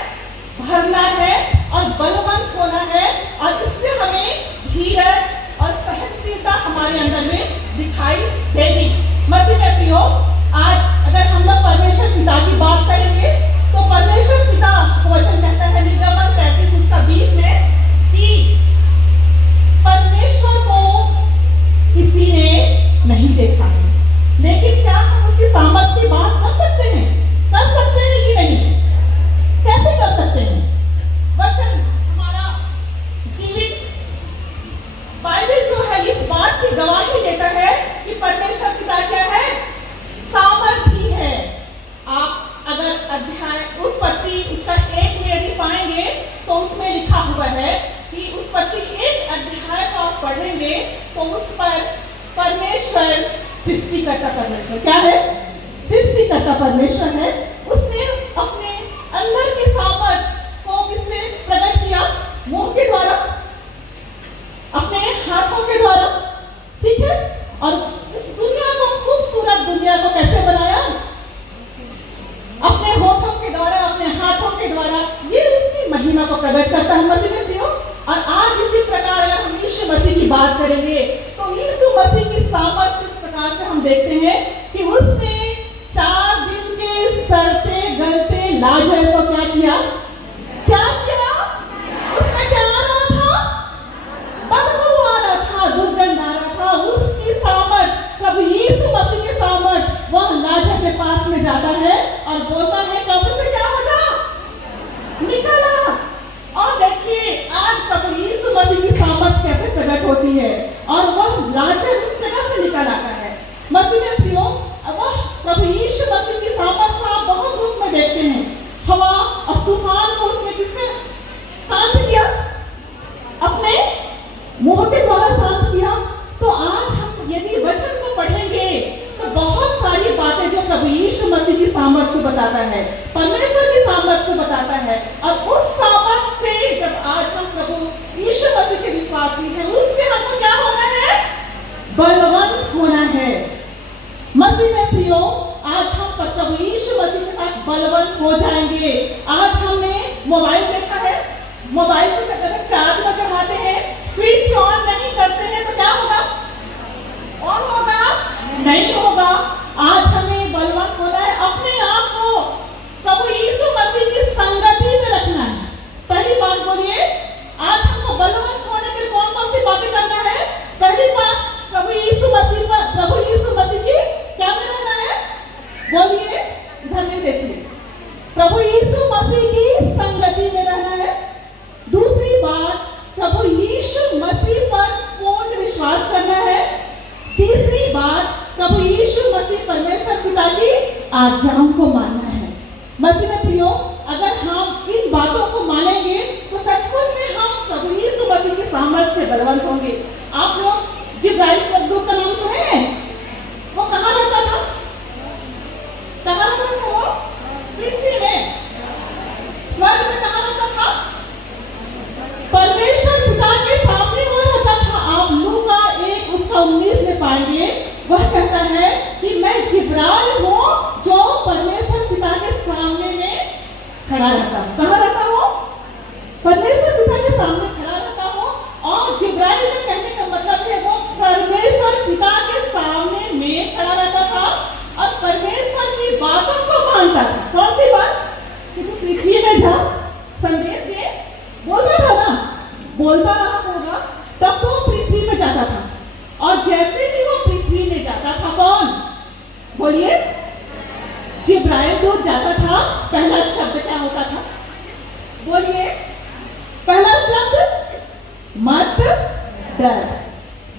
भरना है और बलवंत होना है, और इससे हमें धीरज और सहनशीलता हमारे अंदर में दिखाई देगी। मसीह में प्रियो, आज अगर हम लोग परमेश्वर पिता की बात करेंगे तो परमेश्वर पिता को वचन कहता है निर्गमन 33:20 में कि परमेश्वर को किसी ने नहीं देखा है। लेकिन क्या हम उसकी सामर्थ्य की बात कर सकते हैं? कर सकते हैं कि नहीं? कैसे कर सकते हैं? वचन हमारा जीवित बाइबल जो है इस बात की गवाही देता है कि परमेश्वर पिता क्या है? सामर्थी है। आप अगर अध्याय उत्पत्ति उसका 1 में यदि पाएंगे तो उसमें लिखा हुआ है कि उत्पत्ति 1 अध्याय को आप पढ़ेंगे तो उस पर परमेश्वर सृष्टिकर्ता परमेश्वर क्या है? सृष्टिकर्ता परमेश्वर है। उसने अपने अंदर की सामर्थ को किससे प्रकट किया? मुंह के द्वारा, अपने हाथों के द्वारा, ठीक है। और इस दुनिया को, खूबसूरत दुनिया को कैसे बनाया? अपने होठों के द्वारा, अपने हाथों के द्वारा। ये उसकी महिमा को प्रकट करता है मसीह में प्रियो। और आज इसी प्रकार अगर हम यीशु मसीह की बात करेंगे तो यीशु मसीह की सामर्थ्य इस प्रकार से हम देखते हैं कि उसने 4 दिन के सड़ते गलते लाजर को क्या किया? क्या किया? उसमें क्या आ रहा था? बदबू आ रहा था, दुर्गंध आ रहा था। उसकी सामर्थ, प्रभु यीशु मसीह की सामर्थ, वह लाजर के पास में जाता है और बोलता है कब्र से क्या हो जा? निकला। और देखिए आज प्रभु यीशु मसीह की सामर्थ कैसे प्रकट होती है और वह लाजर उस जगह से निकल आता है। मसीह में प्रियो, वह प्रभु यीशु मसीह की सामर्थ को आप बहुत रूप में देखते हैं। हवा और तूफान को उसने किससे शांत किया? अपने मुंह के द्वारा शांत किया। तो आज हम यदि वचन को पढ़ेंगे तो बहुत सारी बातें जो प्रभु यीशु मसीह की सामर्थ को बताता है, परमेश्वर की सामर्थ को बताता है। और उस सामर्थ से जब आज हम प्रभु यीशु मसीह के विश्वासी हैं, उससे हमको क्या होना है? बलवंत होना है। मसीह में प्रियो, आज हम प्रभु यीशु मसीह के साथ बलवंत हो जाएंगे। आज हमने मोबाइल देखा है, मोबाइल को अगर चार्ज में चढ़ाते हैं, स्विच ऑन नहीं करते हैं तो क्या होगा? ऑन होगा? नहीं होगा। आज हमें बलवंत होना है, अपने आप को प्रभु यीशु मसीह की संगति में रखना है। पहली बात बोलिए, आज हमको बलवंत होने के कौन कौन सी बातें करना है? पहली बात, प्रभु यीशु मसीह की क्या में रहना है? बोलिए, इधर में देखिए, प्रभु यीशु मसीह की संगति में रहना है। दूसरी बात, प्रभु यीशु मसीह पर पूर्ण विश्वास करना है। तीसरी बात, प्रभु यीशु मसीह परमेश्वर पिता की आज्ञाओं को मानना है। मसीह में प्रियो, अगर हम इन बातों को मानेंगे तो सचमुच में हम प्रभु यीशु मसीह की सामर्थ से बलवंत होंगे। आप लोग जिब्राइल स्वर्गदूत का नाम सुने हैं? वो कहाँ रहता था? 19 में पाएंगे, वह कहता है कि मैं जिब्राइल हूँ जो परमेश्वर पिता के सामने में खड़ा रहता हूँ। कहाँ रहता हूँ? परमेश्वर पिता के सामने खड़ा रहता हूँ। और जिब्राइल में कहने का मतलब है वो परमेश्वर पिता के सामने में खड़ा रहता था और परमेश्वर की बातों को मानता था। कौन सी बात? कि तू पृथ्वी में जा, संदेश दे, बोलता था ना, बोलता रहा होगा, तब तो पृथ्वी में जाता था। और जैसे ही वो पृथ्वी में जाता था, कौन? बोलिए, जिब्राइल दूत जाता था। पहला शब्द क्या होता था? बोलिए, पहला शब्द मत डर,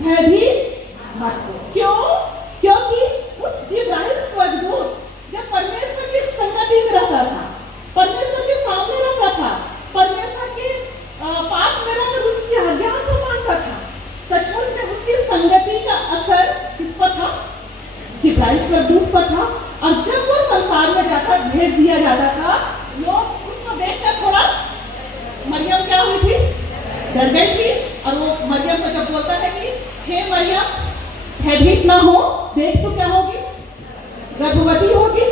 भयभीत मत हो। क्यों? क्योंकि उस जिब्राइल स्वर्गदूत जब परमेश्वर की संगति में रहता था, परमेश्वर के सामने रहता था, परमेश्वर के पास में रहकर उसकी आज्ञा को मानता था, सचमुच में उसकी संगति का असर किस पर था? जिब्राइल स्वर्गदूत पर था। और जब वो संसार में जाकर भेज दिया जाता था, लोग उसको देखकर थोड़ा, मरियम क्या हुई थी? डर गई थी। और वो मरियम को जब बोलता है कि हे मरियम, भयभीत ना हो, देख तो क्या होगी? गर्भवती होगी।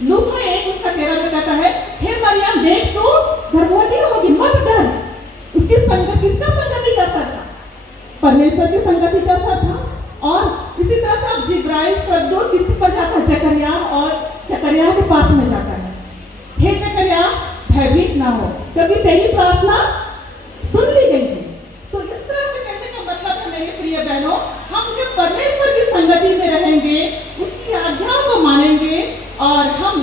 लूका 1:13 में कहता है, हे मरियम, देख तो गर्भवती होगी, मत डर। उसकी संगति, किसका संगति का असर था? परमेश्वर की संगति का असर था। और इसी तरह से अब जिब्राइल स्वर्गदूत किस पर जाता है? जकरिया, और जकरिया के पास में जाता है, हे जकरिया, भयभीत ना हो, क्योंकि तेरी प्रार्थना सुन ली गई है। तो इस तरह से कहने का मतलब है, मेरे प्रिय बहनों, हम जब परमेश्वर की संगति में रहेंगे, उसकी आज्ञाओं को मानेंगे, और हम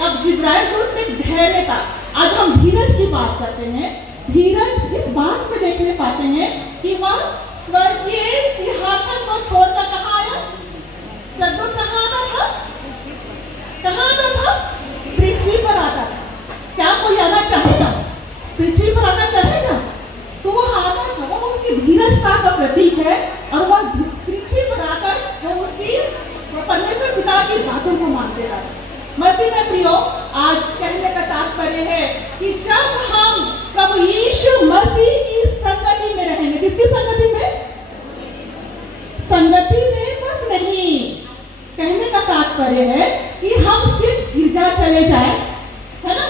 अब जिब्राइल दूत में धैर्य का, आज हम धीरज की बात करते हैं। धीरज इस बात पे देखने पाते हैं कि वह स्वर्गीय सिंहासन को छोड़कर कहाँ आया? स्वर्गदूत कहाँ आता था? कहाँ आता था? पृथ्वी पर आता था। क्या कोई आना चाहेगा? पृथ्वी पर आना चाहेगा? तो वो आता था, वो उसकी धीरजता का प्रतीक है। और वह पृथ्वी पर आकर वो उसकी परमेश्वर पिता की बातों को मानते रहा। मसीह में प्रियो, आज कहने का तात्पर्य है कि जब हम प्रभु यीशु मसीह की संगति में रहेंगे, किसकी संगति में? संगति में बस नहीं, कहने का तात्पर्य है कि हम सिर्फ गिरजा चले जाए, है ना,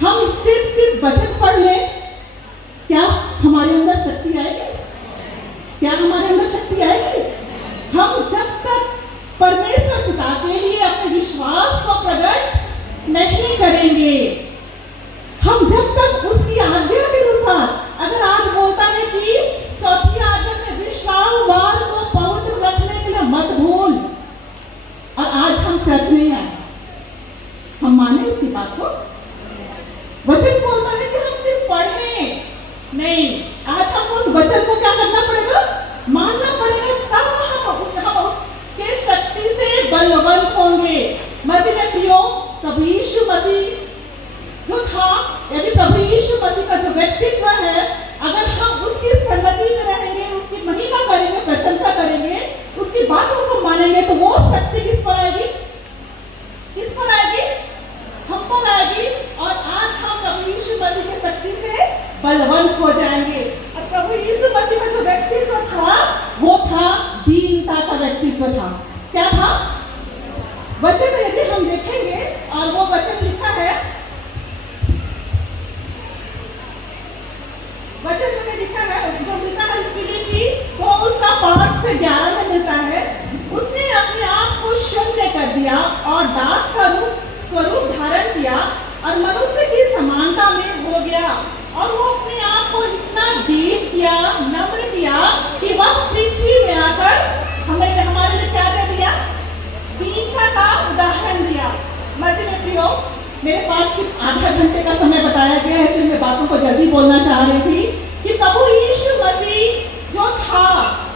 हम सिर्फ वचन पढ़ लें, क्या हमारे अंदर शक्ति आएगी? क्या हमारे अंदर शक्ति आएगी? हम जब तक परमेश्वर पिता के लिए अपने विश्वास को प्रकट नहीं करेंगे, हम जब तक उसकी आज्ञा के अनुसार, अगर आज बोलता है कि चौथी आज्ञा में विश्रामवार को पवित्र रखने के लिए मत भूल, और आज हम चर्च में आए, हम माने उसकी बात को? वचन बोलता है कि हम सिर्फ पढ़ें नहीं, आज हम उस वचन को क्या करना पड़ेगा? मानना पड़ेगा, तब हम उसके शक्ति से बलवंत होंगे। मसीह में प्रियो, प्रभु यीशु मसीह जो था, यदि प्रभु यीशु मसीह का जो व्यक्तित्व है, अगर हम उसकी संगति में रहेंगे, उसकी महिमा करेंगे, प्रशंसा करेंगे, उसकी बातों को मानेंगे, तो वो शक्ति किस पर आएगी? किस पर आएगी? हम पर आएगी। और आज हम प्रभु यीशु मसीह की शक्ति से बलवंत हो जाएंगे। और प्रभु यीशु मसीह का जो व्यक्तित्व था, वो था दीनता का व्यक्तित्व था। क्या था? वचन यदि हम देखेंगे, और वो वचन लिखा है, वचन में लिखा है, जो लिखा है फिलिप्पी, वो उसका 5 से 11 में मिलता है। उसने अपने आप को शून्य कर दिया और दास का स्वरूप धारण किया और मनुष्य की समानता में हो गया, और वो अपने आप को इतना दीन किया, नम्र किया कि वह पृथ्वी में आकर हमें हमारे लिए क्या दे दिया? दीनता का उदाहरण दिया। मसीह में प्रियो, मेरे पास सिर्फ आधा घंटे का समय बताया गया है, इसलिए मैं बातों को जल्दी बोलना चाह रही थी कि प्रभु यीशु मसीह जो था,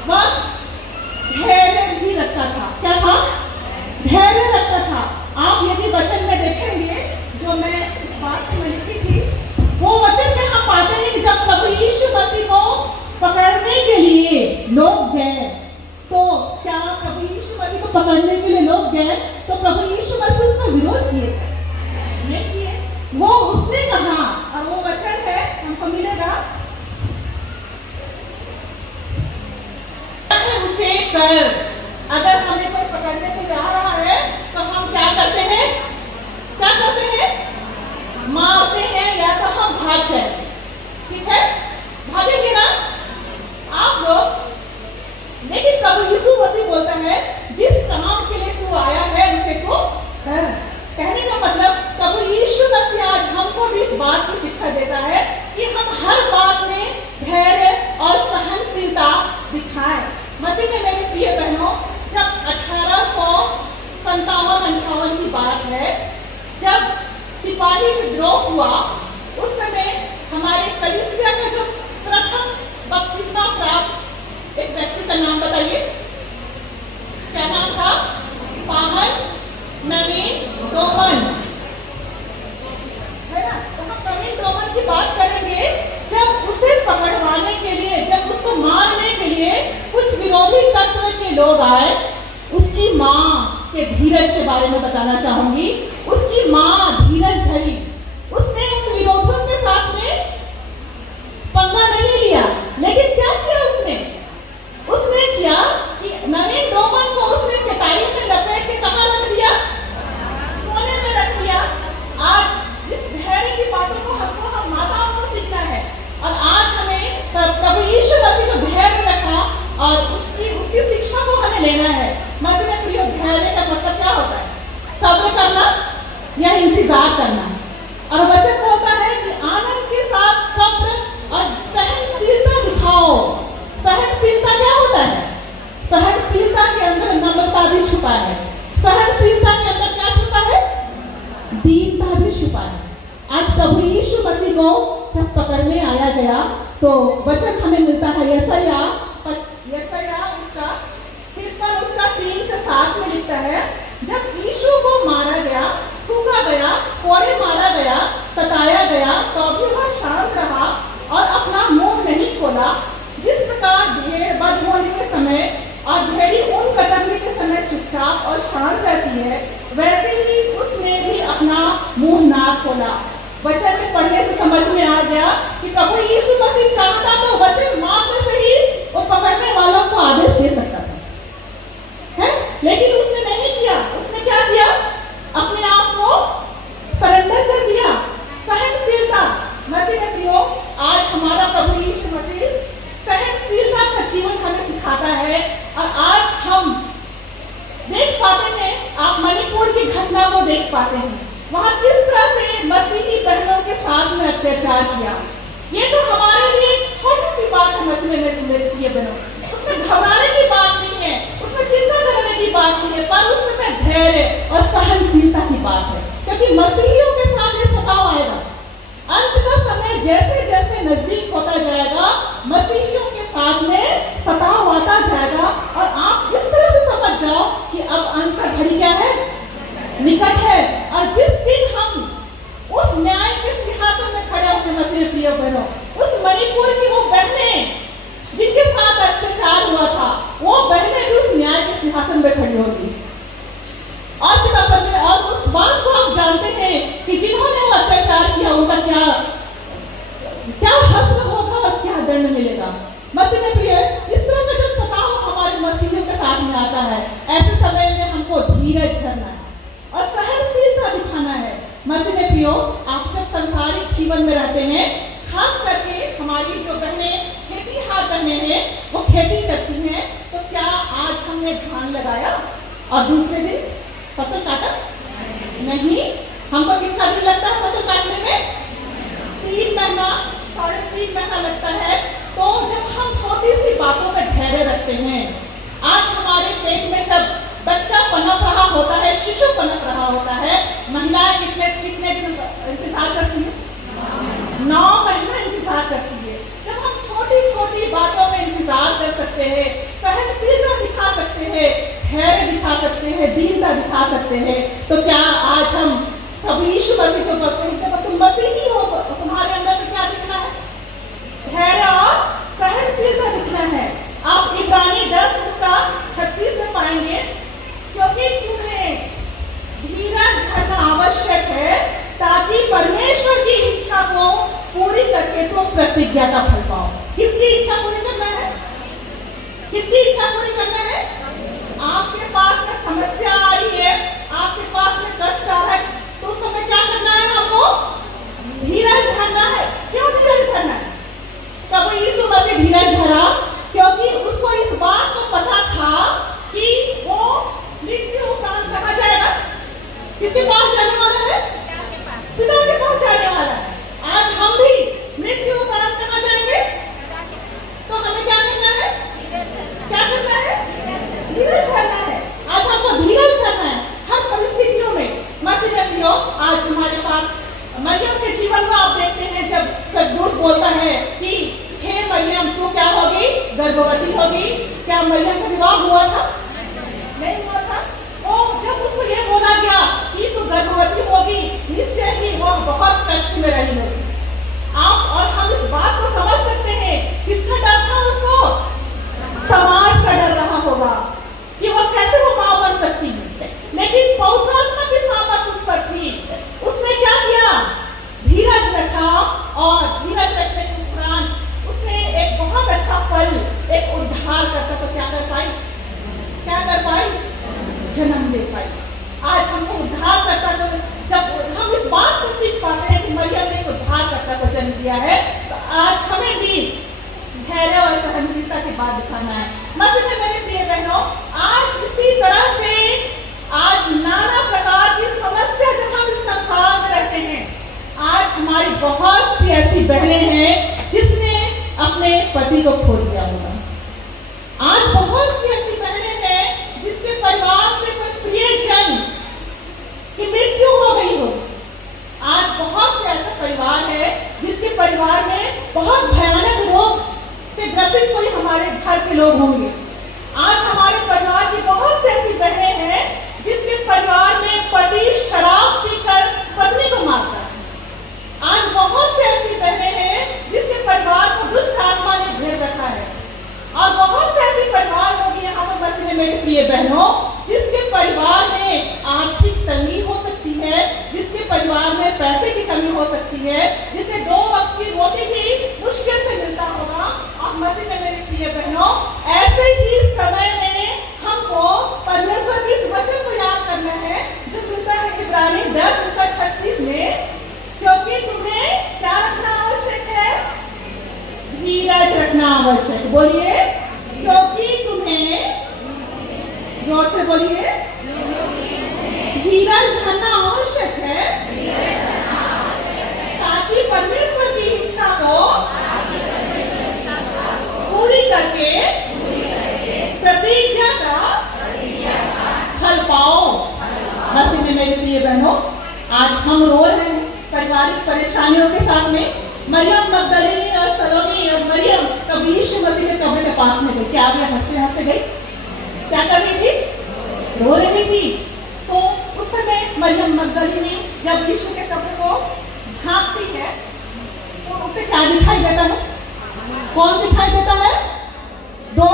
वह धैर्य भी रखता था। क्या था? धैर्य रखता था। आप यदि वचन में देखेंगे, जो मैं इस बात में लिखी थी, वो वचन में हम पाते हैं कि जब प्रभु यीशु मसीह को पकड़ने के लिए लोग गए, तो क्या प्रभु यीशु मसीह को पकड़ने के लिए लोग गए, तो प्रभु यीशु मसीह उसका विरोध किए? नहीं किए। वो उसने कहा, और वो वचन है, हमको मिलेगा, उसे कर। अगर हमें कोई पकड़ने को जा रहा है तो हम क्या करते हैं? क्या करते हैं? मारते हैं या तो हम भाग जाए। ठीक है, भागेंगे ना आप लोग? लेकिन प्रभु यीशु मसीह बोलता है जिस काम के लिए तू आया है उसे तू कर। कहने का मतलब प्रभु यीशु मसीह आज हमको भी इस बात की शिक्षा देता है कि हम हर बात में धैर्य और सहनशीलता दिखाएं। मसीह में मेरे प्रिय बहनों, जब 1857-58 की बात है, जब सिपाही विद्रोह हुआ, उस समय हमारे कलीसिया का जो प्रथम बपतिस्मा प्राप्त एक व्यक्ति का नाम बताइए, क्या नाम था? पागल नवीन डोमन, है ना? तो हम नवीन डोमन की बात करेंगे। जब उसे पकड़वाने के लिए, जब उसको मारने के लिए कुछ विरोधी तत्व के लोग आए, उसकी माँ के धीरज के बारे में बताना चाहूंगी। उसकी माँ धीरज धरी, उसने उन विरोधियों के साथ में पंगा नहीं लिया। लेकिन क्या किया उसने? उसने किया कि नवीन डोमन को उसने चटाई में लपेट के कहाँ रख दिया? कोने में रख दिया। आज इस धैर्य की बातों को हमको, हम माताओं को सीखना है। और आज हमें प्रभु यीशु मसीह को धैर्य रखा और उसकी शिक्षा को हमें लेना है। मसीह में प्रिय, धैर्य का मतलब क्या होता है? सब्र करना या इंतजार करना। और वचन होता है कि आनंद के साथ सब्र और सहनशीलता दिखाओ। सहनशीलता क्या होता है? सहनशीलता के अंदर नम्रता भी छुपा है। सहनशीलता के अंदर क्या छुपा है? दीनता भी छुपा है। आज प्रभु यीशु मसीह को जब पकड़ने आया गया तो वचन हमें मिलता है यशायाह उसका 3 से 7 में लिखता है, जब यीशु को मारा गया, थूका गया, कोड़े मारा गया, सताया गया, तो भी वह शांत रहा और अपना मुंह नहीं खोला। जिस प्रकार भेड़ बंद होने के समय और भेड़ी ऊन कतरने के समय चुपचाप और शांत रहती है, वैसे ही उसने भी अपना मुंह ना खोला। वचन में पढ़ने से समझ में आ गया कि प्रभु यीशु मसीह चाहता तो वचन मात्र से ही वो पकड़ने वालों को आदेश दे सकता था, है? लेकिन उसने नहीं किया। उसने क्या किया? अपने आप को सरेंडर कर दिया। सहनशीलता। मसीह ने प्रियो, आज हमारा प्रभु यीशु मसीह सहनशीलता का जीवन हमें सिखाता है। और आज हम देख पाते हैं, आप मणिपुर की घटना को देख पाते हैं, वहां किस तरह से मसीही बहनों के साथ में अत्याचार किया। ये तो हमारे लिए छोटी सी बात है मसीह में मेरे प्रिय बहनों, उसमें घबराने की बात नहीं है, उसमें चिंता करने की बात नहीं है, पर उसमें धैर्य और सहनशीलता की बात है। क्योंकि मसीहियों के साथ ये सताव आएगा। अंत का समय जैसे जैसे नजदीक होता जाएगा, मसीहियों के साथ में सताव आता जाएगा। और आप इस तरह से समझ जाओ कि अब अंत का घड़ी क्या है? निकट है। और जिस दिन हम उस न्याय के सिंहासन में खड़े होकर, मसीह प्रिय बहनों, उस मणिपुर की वो बहनें जिनके साथ अत्याचार हुआ था, वो बहनें भी उस न्याय के सिंहासन में खड़ी होगी। और उस बात को आप जानते हैं कि जिन्होंने वो अत्याचार किया उनका क्या हश्र होगा और क्या दंड मिलेगा। मसीह में प्रिय, इस तरह का जब सताव हमारे मसीहियों के साथ में आता है, ऐसे समय में हमको धीरज धरना है और सहनशीलता दिखाना है। मसीह में प्रियो, आप जब संसारिक जीवन में रहते हैं, खास करके हमारी जो बहनें खेतीहार बहनें हैं, वो खेती करती हैं, तो क्या आज हमने धान लगाया और दूसरे दिन फसल काटा? नहीं। हमको कितना दिन लगता है फसल काटने में? 3 महीना, 3.5 महीना लगता है। तो जब हम छोटी सी बातों में धैर्य रखते हैं, आज हमारे पेट में जब बच्चा पनप रहा होता है, शिशु पनप रहा होता है, महिलाएं कितने दिन इंतजार करती हैं? 9 महीना इंतजार करती है। जब हम छोटी छोटी बातों में इंतजार कर सकते हैं, सहनशीलता दिखा सकते हैं, धैर्य दिखा सकते हैं, दीनता दिखा सकते हैं, तो क्या आज हम प्रभु यीशु मसीह जो कहते हैं जब तुम मसीही हो तो तुम्हारे अंदर से क्या दिखना है? धैर्य और सहनशीलता दिखना है। आप इब्रानी 10:36 में पाएंगे, क्योंकि तुम्हें धीरज धरना आवश्यक है ताकि परमेश्वर की इच्छा को पूरी करके तुम प्रतिज्ञा का फल पाओ। किसकी इच्छा पूरी करना है? किसकी इच्छा पूरी करना है? आपके पास में समस्या आ रही है, आपके पास में कष्ट आ रहा है, तो उस समय क्या करना है? हमको धीरज धरना है। क्यों धीरज धरना है? तब यीशु मसीह धीरज धरा क्योंकि उसको इस बात को पता था कि वो मृत्यु उपरांत कहाँ जाएगा? किसके पास जाने वाला है? पिता के पास जाने वाला है। आज हम भी मृत्यु उपरांत कहाँ जाएंगे? तो हमें क्या करना है? क्या करना है? धीरज धरना है। आज हमको धीरज धरना है हर परिस्थितियों में। मसीह आज हमारे पास मरियम के जीवन को आप देखते हैं, जब सद्दूत बोलता है कि हे मरियम तू क्या होगी? गर्भवती होगी। क्या मरियम का विवाह हुआ था? नहीं हुआ था। और जब उसको ये बोला गया कि तू गर्भवती होगी, निश्चय ही वो बहुत कष्ट में रही होगी। आप और हम इस बात को समझ सकते हैं। किसका डर था उसको? समाज का डर रहा होगा कि वो कैसे वो मां बन सकती है। लेकिन पवित्र आत्मा की सामर्थ उस पर थी। उसने क्या किया? धीरज रखा और धीरज रखने के उपरांत उसने एक बहुत अच्छा फल, एक उद्धार करता तो क्या कर पाई? क्या कर पाई? जन्म ले पाई। आज हमको उद्धार करता तो जब हम इस बात को सीख पाते हैं कि मरियम ने उद्धार करता को जन्म दिया है, तो आज हमें भी धैर्य और सहनशीलता की बात दिखाना है। मसीह में मेरे प्रिय बहनों, आज इसी तरह से आज नाना प्रकार की समस्या जब हम इस संसार में रहते हैं, आज हमारी बहुत सी ऐसी बहनें हैं जिसने अपने पति को खो दिया होगा। आज बहुत सी ऐसी बहनें हैं जिसके परिवार से कोई प्रियजन की मृत्यु हो गई हो। आज बहुत से ऐसा परिवार है जिसके परिवार में बहुत भयानक रोग से ग्रसित कोई हमारे घर के लोग होंगे। आज हमारे परिवार की बहुत सी ऐसी बहनें हैं जिसके परिवार में पति शराब पीकर पत्नी को मारता है। आज बहुत सी ऐसी बहनें हैं जिसके परिवार को दुष्ट आत्मा ने घेर रखा है। और बहुत से ऐसे परिवार होंगे यहाँ पर मसीह में मेरे प्रिय बहनों, जिसके परिवार में आर्थिक तंगी हो सकती है, जिसके परिवार में पैसे की कमी हो सकती है, जिसे 2 वक्त की रोटी भी मुश्किल से मिलता होगा। और मसीह में मेरे प्रिय बहनों, ऐसे ही समय में हमको परमेश्वर के इस वचन को याद करना है जो मिलता है इब्रानी 10:36 में, क्योंकि तुम्हें क्या रखना आवश्यक है? धीरज रखना आवश्यक। बोलिए, क्योंकि तुम्हें, जोर से बोलिए, धीरज धरना आवश्यक है ताकि परमेश्वर की इच्छा को पूरी करके प्रतिज्ञा का फल पाओ। मसीह में मेरे प्रिय बहनों, आज हम रो रहे हैं पारिवारिक परेशानियों के साथ में। मरियम मगदलीनी और सलोमी और मरियम कभी यीशु मसीह के कब्र के पास में गई। क्या वे हंसते हंसते गई? क्या कर रही थी? रो रही थी। तो उस समय मरियम मगदलीनी जब यीशु के कब्र को झांकती है तो उसे क्या दिखाई देता है? कौन दिखाई देता है? 2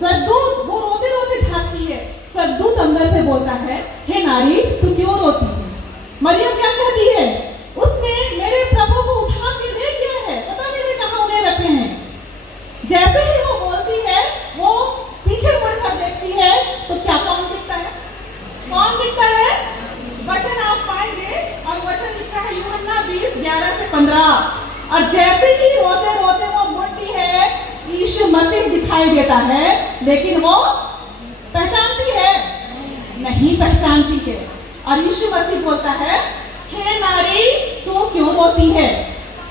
सद्दूत। वो रोते रोते झांकती है। सद्दूत अंदर से बोलता है, हे नारी तू क्यों रोती है? मरियम क्या कहती है? उसने मेरे प्रभु को उठा के ले गया है, पता नहीं वे कहाँ उन्हें रखे हैं। जैसे ही वो बोलती है, वो पीछे मुड़कर देखती है तो क्या कौन दिखता है? कौन दिखता है? वचन आप पाएंगे और वचन लिखा है यूहन्ना 20:11-15। और जैसे ही रोते रोते वो मुड़ती है, यीशु मसीह दिखाई देता है, लेकिन वो पहचानती है? नहीं पहचानती है। और यीशु मसीह बोलता है, हे नारी तू क्यों रोती है?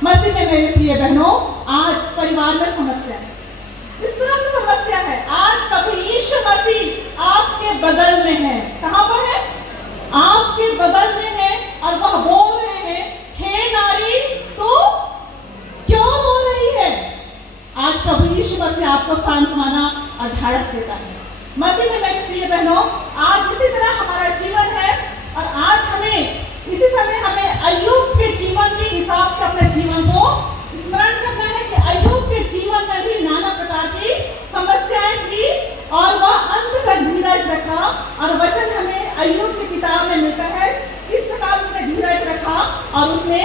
मसीह में मेरे प्रिय बहनों, आज परिवार में समस्या है। इस तरह से समस्या है। आज कभी यीशु मसीह आपके बगल में है। कहाँ पर है? आपके बगल में है और वह बोल रहे हैं, हे नारी तू क्यों रो रही है? आज प्रभु यीशु मसीह आपको सांत्वना और ढाढ़स देता है। मसीह में मेरे प्रिय बहनों, आज इसी तरह हमारा जीवन है और आज हमें इसी समय हमें अय्यूब के जीवन के हिसाब से अपने जीवन को स्मरण करना है कि अय्यूब के जीवन में भी नाना प्रकार की समस्याएं थी और वह अंत तक धीरज रखा। और वचन हमें अय्यूब की किताब में मिलता है, इस प्रकार उसने धीरज रखा और उसने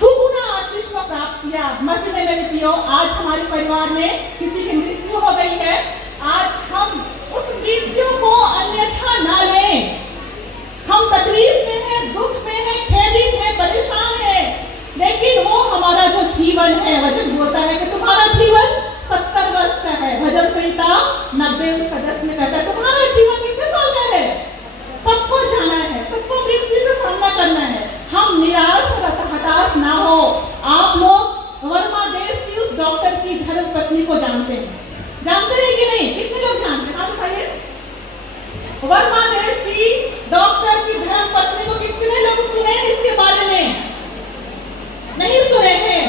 दुगुना आशीष को प्राप्त किया। मसीह में मेरे प्रियो, आज हमारे परिवार में किसी की मृत्यु मृत्यु हो गई है, आज हम उस मृत्यु को अन्यथा ना लें। हम तकलीफ में हैं, दुख में हैं, खेदित हैं, परेशान हैं, लेकिन वो हमारा जो जीवन है, वचन बोलता है कि तुम्हारा जीवन 70 वर्ष का है। भजन संहिता 90:10 में कहता है तुम्हारा जीवन कितने साल का है? सबको जाना है, सबको मृत्यु का सामना करना है। हम निराश और हताश ना हो। आप लोग वर्मा देश की उस डॉक्टर की धर्म पत्नी को जानते हैं कि नहीं? कितने लोग जानते हैं? आप बताइए। वर्मा देश की डॉक्टर की धर्म पत्नी को कितने लोग सुने हैं इसके बारे में? नहीं सुने हैं?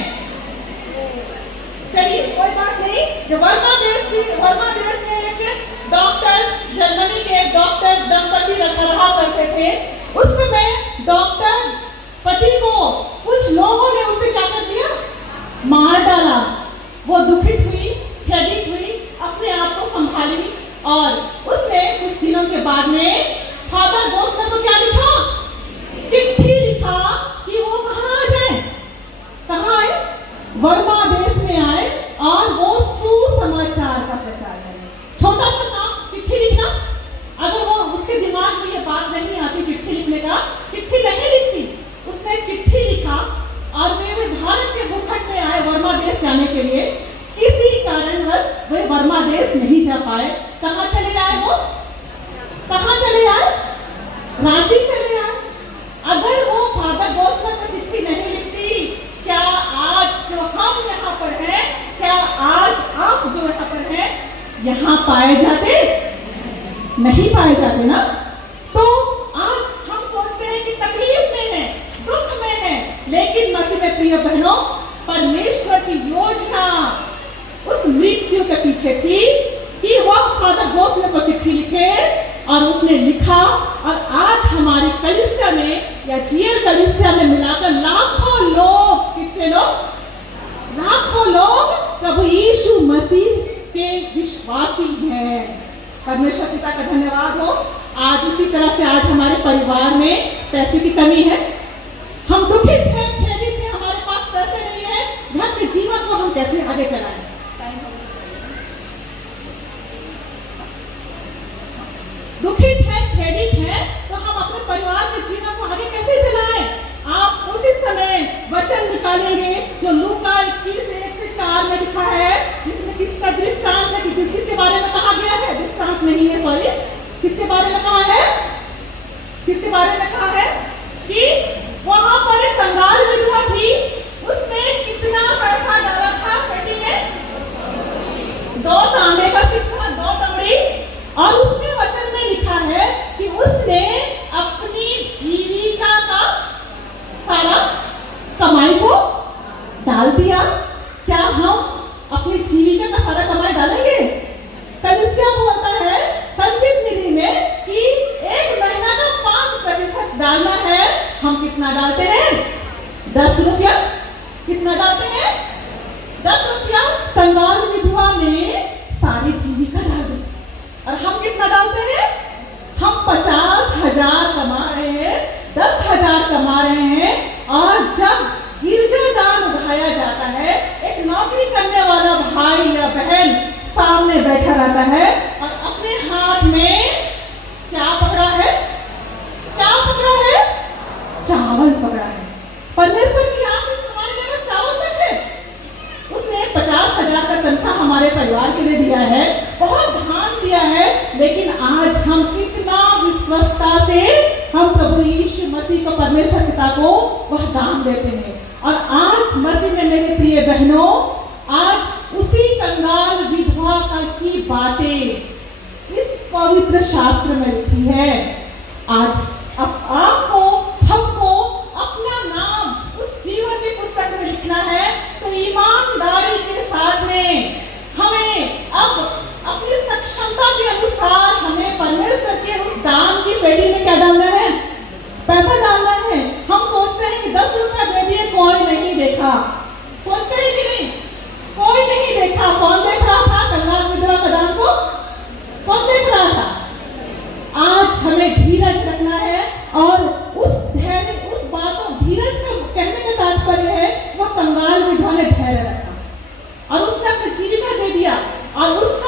चलिए कोई बात नहीं। जो वर्मा देश में एक डॉक्टर, जर्मनी के डॉक्टर दंपति रहा करते थे। उस समय डॉक्टर पति को कुछ लोगों ने उसे क्या कर दिया? मार डाला। वो दुखित हुई, खेदित हुई, अपने आप को संभाली और उसने कुछ दिनों के बाद में फादर बोस्टर को क्या लिखा? चिट्ठी लिखा कि वो कहाँ आ जाए, कहाँ आए? वर्मा देश में आए और वो सुसमाचार का प्रचार करें। छोटा सा काम, चिट्ठी लिखना। अगर वो उसके दिमाग में ये बात नहीं आती चिट्ठी लिखने का, चिट्ठी नहीं लिखती। उसने चिट्ठी लिखा और वे भारत के भूखंड में आए वर्मा देश जाने के लिए। किसी कारणवश वे वर्मा देश नहीं जा पाए। कहाँ चले आए? वो कहाँ चले आए? रांची चले आए। अगर वो फादर बोस्टर को चिट्ठी नहीं लिखती, क्या आज जो हम यहाँ पर हैं, क्या आज आप जो यहाँ पर हैं, यहाँ पाए जाते? नहीं पाए जाते ना। तो आज हम सोचते हैं कि तकलीफ में है, दुख में है, लेकिन मसीह में प्रिय बहनों, परमेश्वर की योजना उस मृत्यु के पीछे थी कि वह फादर बोस्टर को चिट्ठी लिखे और उसने लिखा। और आज हमारी कलीसिया में या जीएल कलीसिया में मिलाकर लाखों लोग, कितने लोग? लाखों लोग प्रभु यीशु मसीह के विश्वासी हैं। परमेश्वर पिता का धन्यवाद हो। आज उसी तरह से आज हमारे परिवार में पैसे की कमी है, हम दुखित हैं, खेदित हैं, हमारे पास पैसे नहीं है, घर के जीवन को हम कैसे आगे चलाएं? दुखित है, खेदित है, तो हम अपने परिवार के जीवन को आगे कैसे चलाएं? आप उसी समय वचन निकालेंगे जो लूका 21:1-4 में लिखा है, जिसमें किसका दृष्टांत है, किसके बारे में कहा गया है? दृष्टांत नहीं है, सॉरी, किसके बारे में कहा है? किसके बारे में कहा है कि वहां पर एक कंगाल विधवा थी। उसने कितना पैसा डाला था पेटी में? 2 तांबे का सिक्का, 2 तांबे। और उसमें वचन में लिखा है कि उसने अपनी जीविका का सारा कमाई को डाल दिया। क्या हम अपनी जीविका का सारा कमाई डालेंगे? कलीसिया बोलता है संचित निधि में कि 1 महीना का 5% डालना है। हम कितना डालते हैं? 10 रुपया। कितना डालते हैं? 10 रुपया। कंगाल विधवा ने सारी जीविका डाल दी। और हम कितना डालते हैं? हम 50,000 कमा रहे हैं, 10,000 कमा रहे हैं। और जब गिरजादान उठाया जाता है, एक नौकरी करने वाला भाई या बहन सामने बैठा रहता है और अपने हाथ में क्या पकड़ा है? क्या पकड़ा है? चावल पकड़ा है। परमेश्वर की आशीष हमारे लिए चावल तक है। उसने 50,000 का तनख्वाह हमारे परिवार के लिए दिया है, बहुत धान दिया है, लेकिन आज हम कितना विश्वस्तता से हम प्रभु यीशु मसीह को, परमेश्वर पिता को वह दान देते हैं। और आज मसीह में मेरे प्रिय बहनों, आज उसी कंगाल विधवा की बातें इस पवित्र शास्त्र में लिखी है। आज अब आपको, हमको अपना नाम उस जीवन की पुस्तक में लिखना है, तो ईमानदारी के साथ में हमें अब अपनी सक्षमता के अनुसार हमें परमेश्वर के उस दान की पेटी में क्या डालना है? पैसा डालना है। हम सोचते हैं कि 10 रुपया दे दिए, कोई नहीं देखा। सोचते हैं कि नहीं? कोई नहीं देखा। कौन देख रहा था कंगाल विधवा का दान को? कौन देख रहा था? आज हमें धीरज रखना है और उस धैर्य, उस बात को, धीरज का कहने का तात्पर्य है वह कंगाल विधवा ने धैर्य रखा और उसने अपनी जीविका दे दिया और उस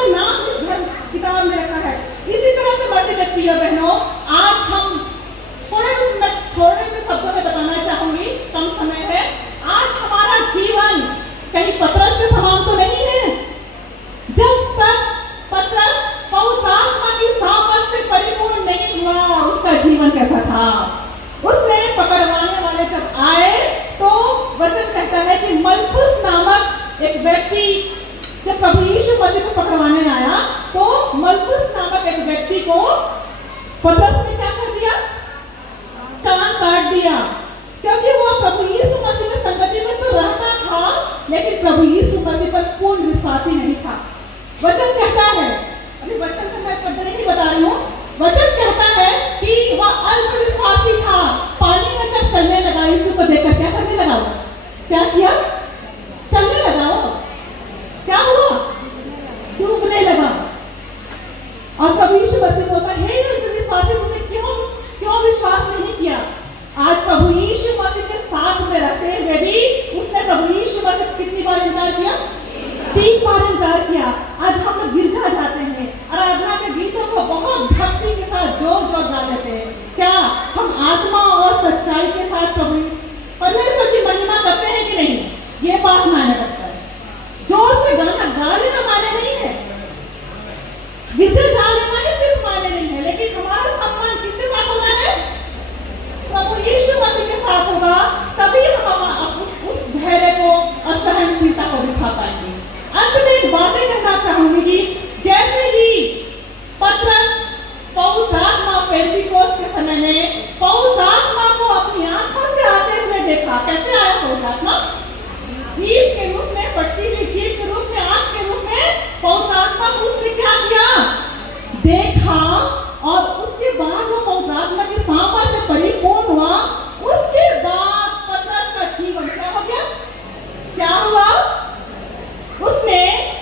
लेकिन प्रभु यीशु मसीह पर पूर्ण विश्वासी नहीं था। वचन कहता है, अभी वचन का मैं पढ़ने नहीं बता रही हूँ, वचन कहता है कि वह अल्पविश्वासी था। पानी में जब चलने लगा, यीशु को देखकर क्या करने लगा? क्या किया? चलने लगा। वो क्या हुआ? डूबने लगा। और प्रभु यीशु मसीह बोलता है, हे अल्पविश्वासी, तुमने क्यों विश्वास नहीं किया? आज प्रभु यीशु मसीह के साथ में रहते हुए भी उसने प्रभु यीशु मसीह कितनी बार इनकार किया? 3 बार इनकार किया। आज हम लोग गिरजा जाते हैं, आराधना के गीतों को बहुत भक्ति के साथ जोर गा लेते हैं। क्या हम आत्मा और सच्चाई के साथ प्रभु परमेश्वर की महिमा करते हैं कि नहीं? ये बात मायने रखता है। जोर से गाना गा लेना माने नहीं है, गिरजा जाने माने सिर्फ माने नहीं है, लेकिन हमारा सम्मान किसके साथ होना है? प्रभु यीशु मसीह के साथ होगा, तभी हम उस धैर्य को और सहनशीलता को दिखा पाएंगे। अंत में एक बात कहना चाहूंगी कि जैसे ही पतरस पवित्र आत्मा पेंटिकोस्त के समय में पवित्र आत्मा को अपनी आंखों से आते हुए देखा। कैसे आया पवित्र आत्मा? जीव के रूप में, पट्टी हुई जीव के रूप में, आंख के रूप में पवित्र आत्मा को उसने क्या किया? देखा। और उसके बाद वो पवित्र आत्मा की सामर्थ से परिपूर्ण हुआ। उसके बाद पतरस का जीवन क्या हो गया? क्या हुआ? उसने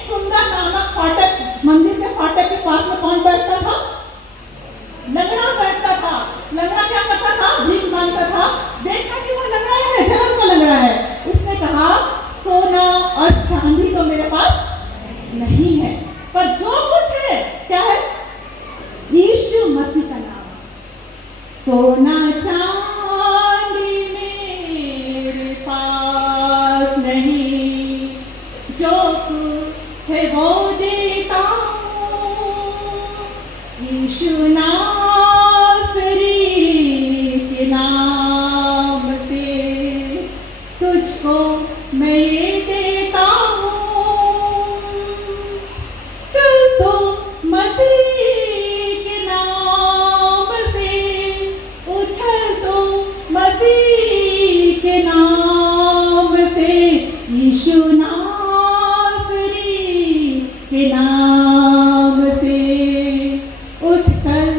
सुंदर नामक फाटक, मंदिर के फाटक के पास में कौन बैठता था? लंगड़ा बैठता था। लंगड़ा क्या करता था? भीख मांगता था। देखा कि वो लंगड़ा है, जन्म का लंगड़ा है। उसने कहा, सोना और चांदी तो मेरे पास नहीं है, पर जो कुछ है क्या है? यीशु मसीह का नाम। सोना चांदी मेरे पास नहीं, जो कुछ है वो देता हूँ। यीशु नासरी के नाम से तुझको मैं ये देता हूँ। चल तो मसीह के नाम से, उछल तो मसीह के नाम से, यीशु के नाम से उठकर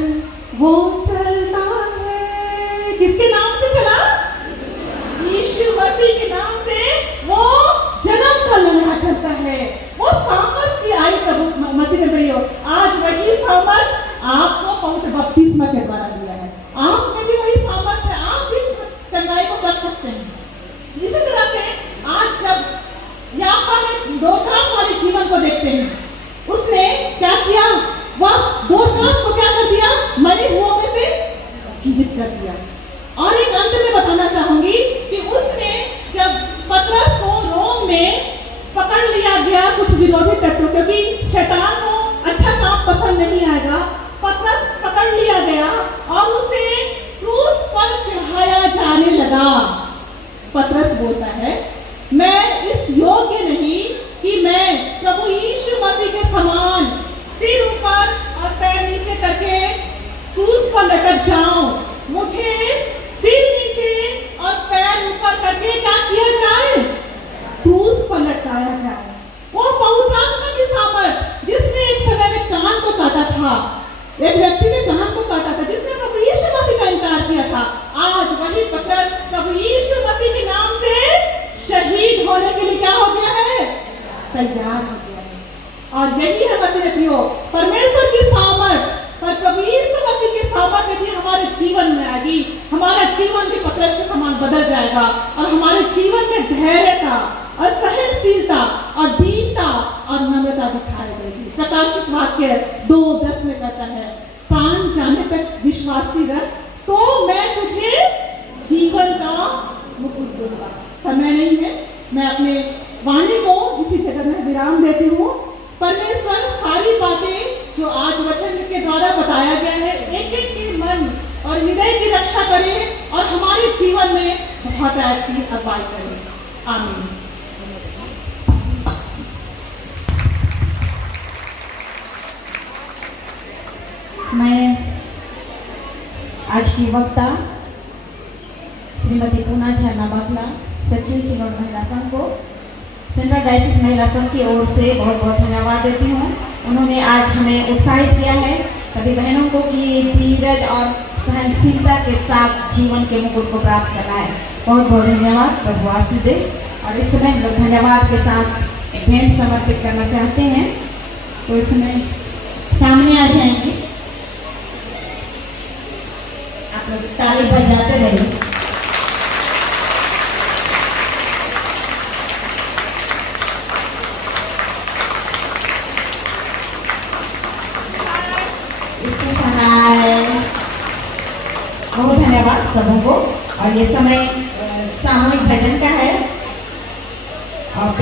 वो चलता है। किसके नाम से चला? यीशु मसीह के नाम से वो जन्म का लंगड़ा चलता है। वो सामर्थ की आई प्रभु मसीह ने दी हो। आज वही सामर्थ आपको पवित्र बपतिस्मा के द्वारा दिया है। आप में भी वही सामर्थ है, आप भी चंगाई को कर सकते हैं। इसी तरह से आज जब याफा में दोरकास वाले जीवन को देखते हैं, उसने क्या किया? वह दोरकास को क्या कर दिया? मरे हुओं में से जीवित कर दिया। और एक अंत में बताना चाहूंगी कि उसने जब पतरस को रोम में पकड़ लिया गया कुछ विरोधी तत्वों, क्योंकि शैतान को अच्छा काम पसंद नहीं आएगा, पतरस पकड़ लिया गया और उसे क्रूस पर चढ़ाया जाने लगा। पतरस बोलता है, मैं इस योग्य नहीं कि मैं प्रभु यीशु मसीह के समान सिर ऊपर और पैर नीचे करके क्रूस पर लटक जाऊं। मुझे सिर नीचे और पैर ऊपर करके क्या किया जाए? क्रूस पर लटकाया जाए। वो पवित्र आत्मा की सामर्थ जिसने एक समय में कान को काटा था, एक व्यक्ति ने कान को काटा था, जिसने प्रभु यीशु मसीह का इनकार किया था, आज वही पतरस प्रभु यीशु मसीह के नाम से शहीद होने के लिए क्या हो गया है? तैयार हो गया है। और यही है मसीह परमेश्वर की सामर्थ, पर प्रभु यीशु मसीह की सामर्थ यदि हमारे जीवन में आएगी, हमारा जीवन भी पतरस के समान बदल जाएगा और हमारे जीवन में धैर्यता और सहनशीलता और दीनता और नम्रता दिखाई देगी। प्रकाशित वाक्य 2:10 में कहता है, प्राण जाने तक विश्वासी रह, तो मैं तुझे जीवन का मुकुट दूंगा। समय नहीं है, मैं अपने वाणी को इसी जगह में विराम देती हूँ। परमेश्वर सारी बातें जो आज वचन के द्वारा बताया गया है, एक एक के मन और हृदय की रक्षा करे और हमारे जीवन में बहुत अच्छी अगुवाई करे। आमीन। मैं आज की वक्ता श्रीमती पूना झरना बागला, सचिव सिनोड महिला संघ को सेंट्रल डायसिस महिला संघ की ओर से बहुत बहुत धन्यवाद देती हूँ। उन्होंने आज हमें उत्साहित किया है सभी बहनों को कि धीरज और सहनशीलता के साथ जीवन के मुकुट को प्राप्त करना है। बहुत बहुत धन्यवाद। प्रभु आशीष दे। और इस समय लोग धन्यवाद के साथ भेंट समर्पित करना चाहते हैं तो इसमें सामने आ जाएंगे। आप लोग ताली बजाते रहिए। इसमें सहाय बहुत धन्यवाद सबों को। और ये समय सामूहिक भजन का है। और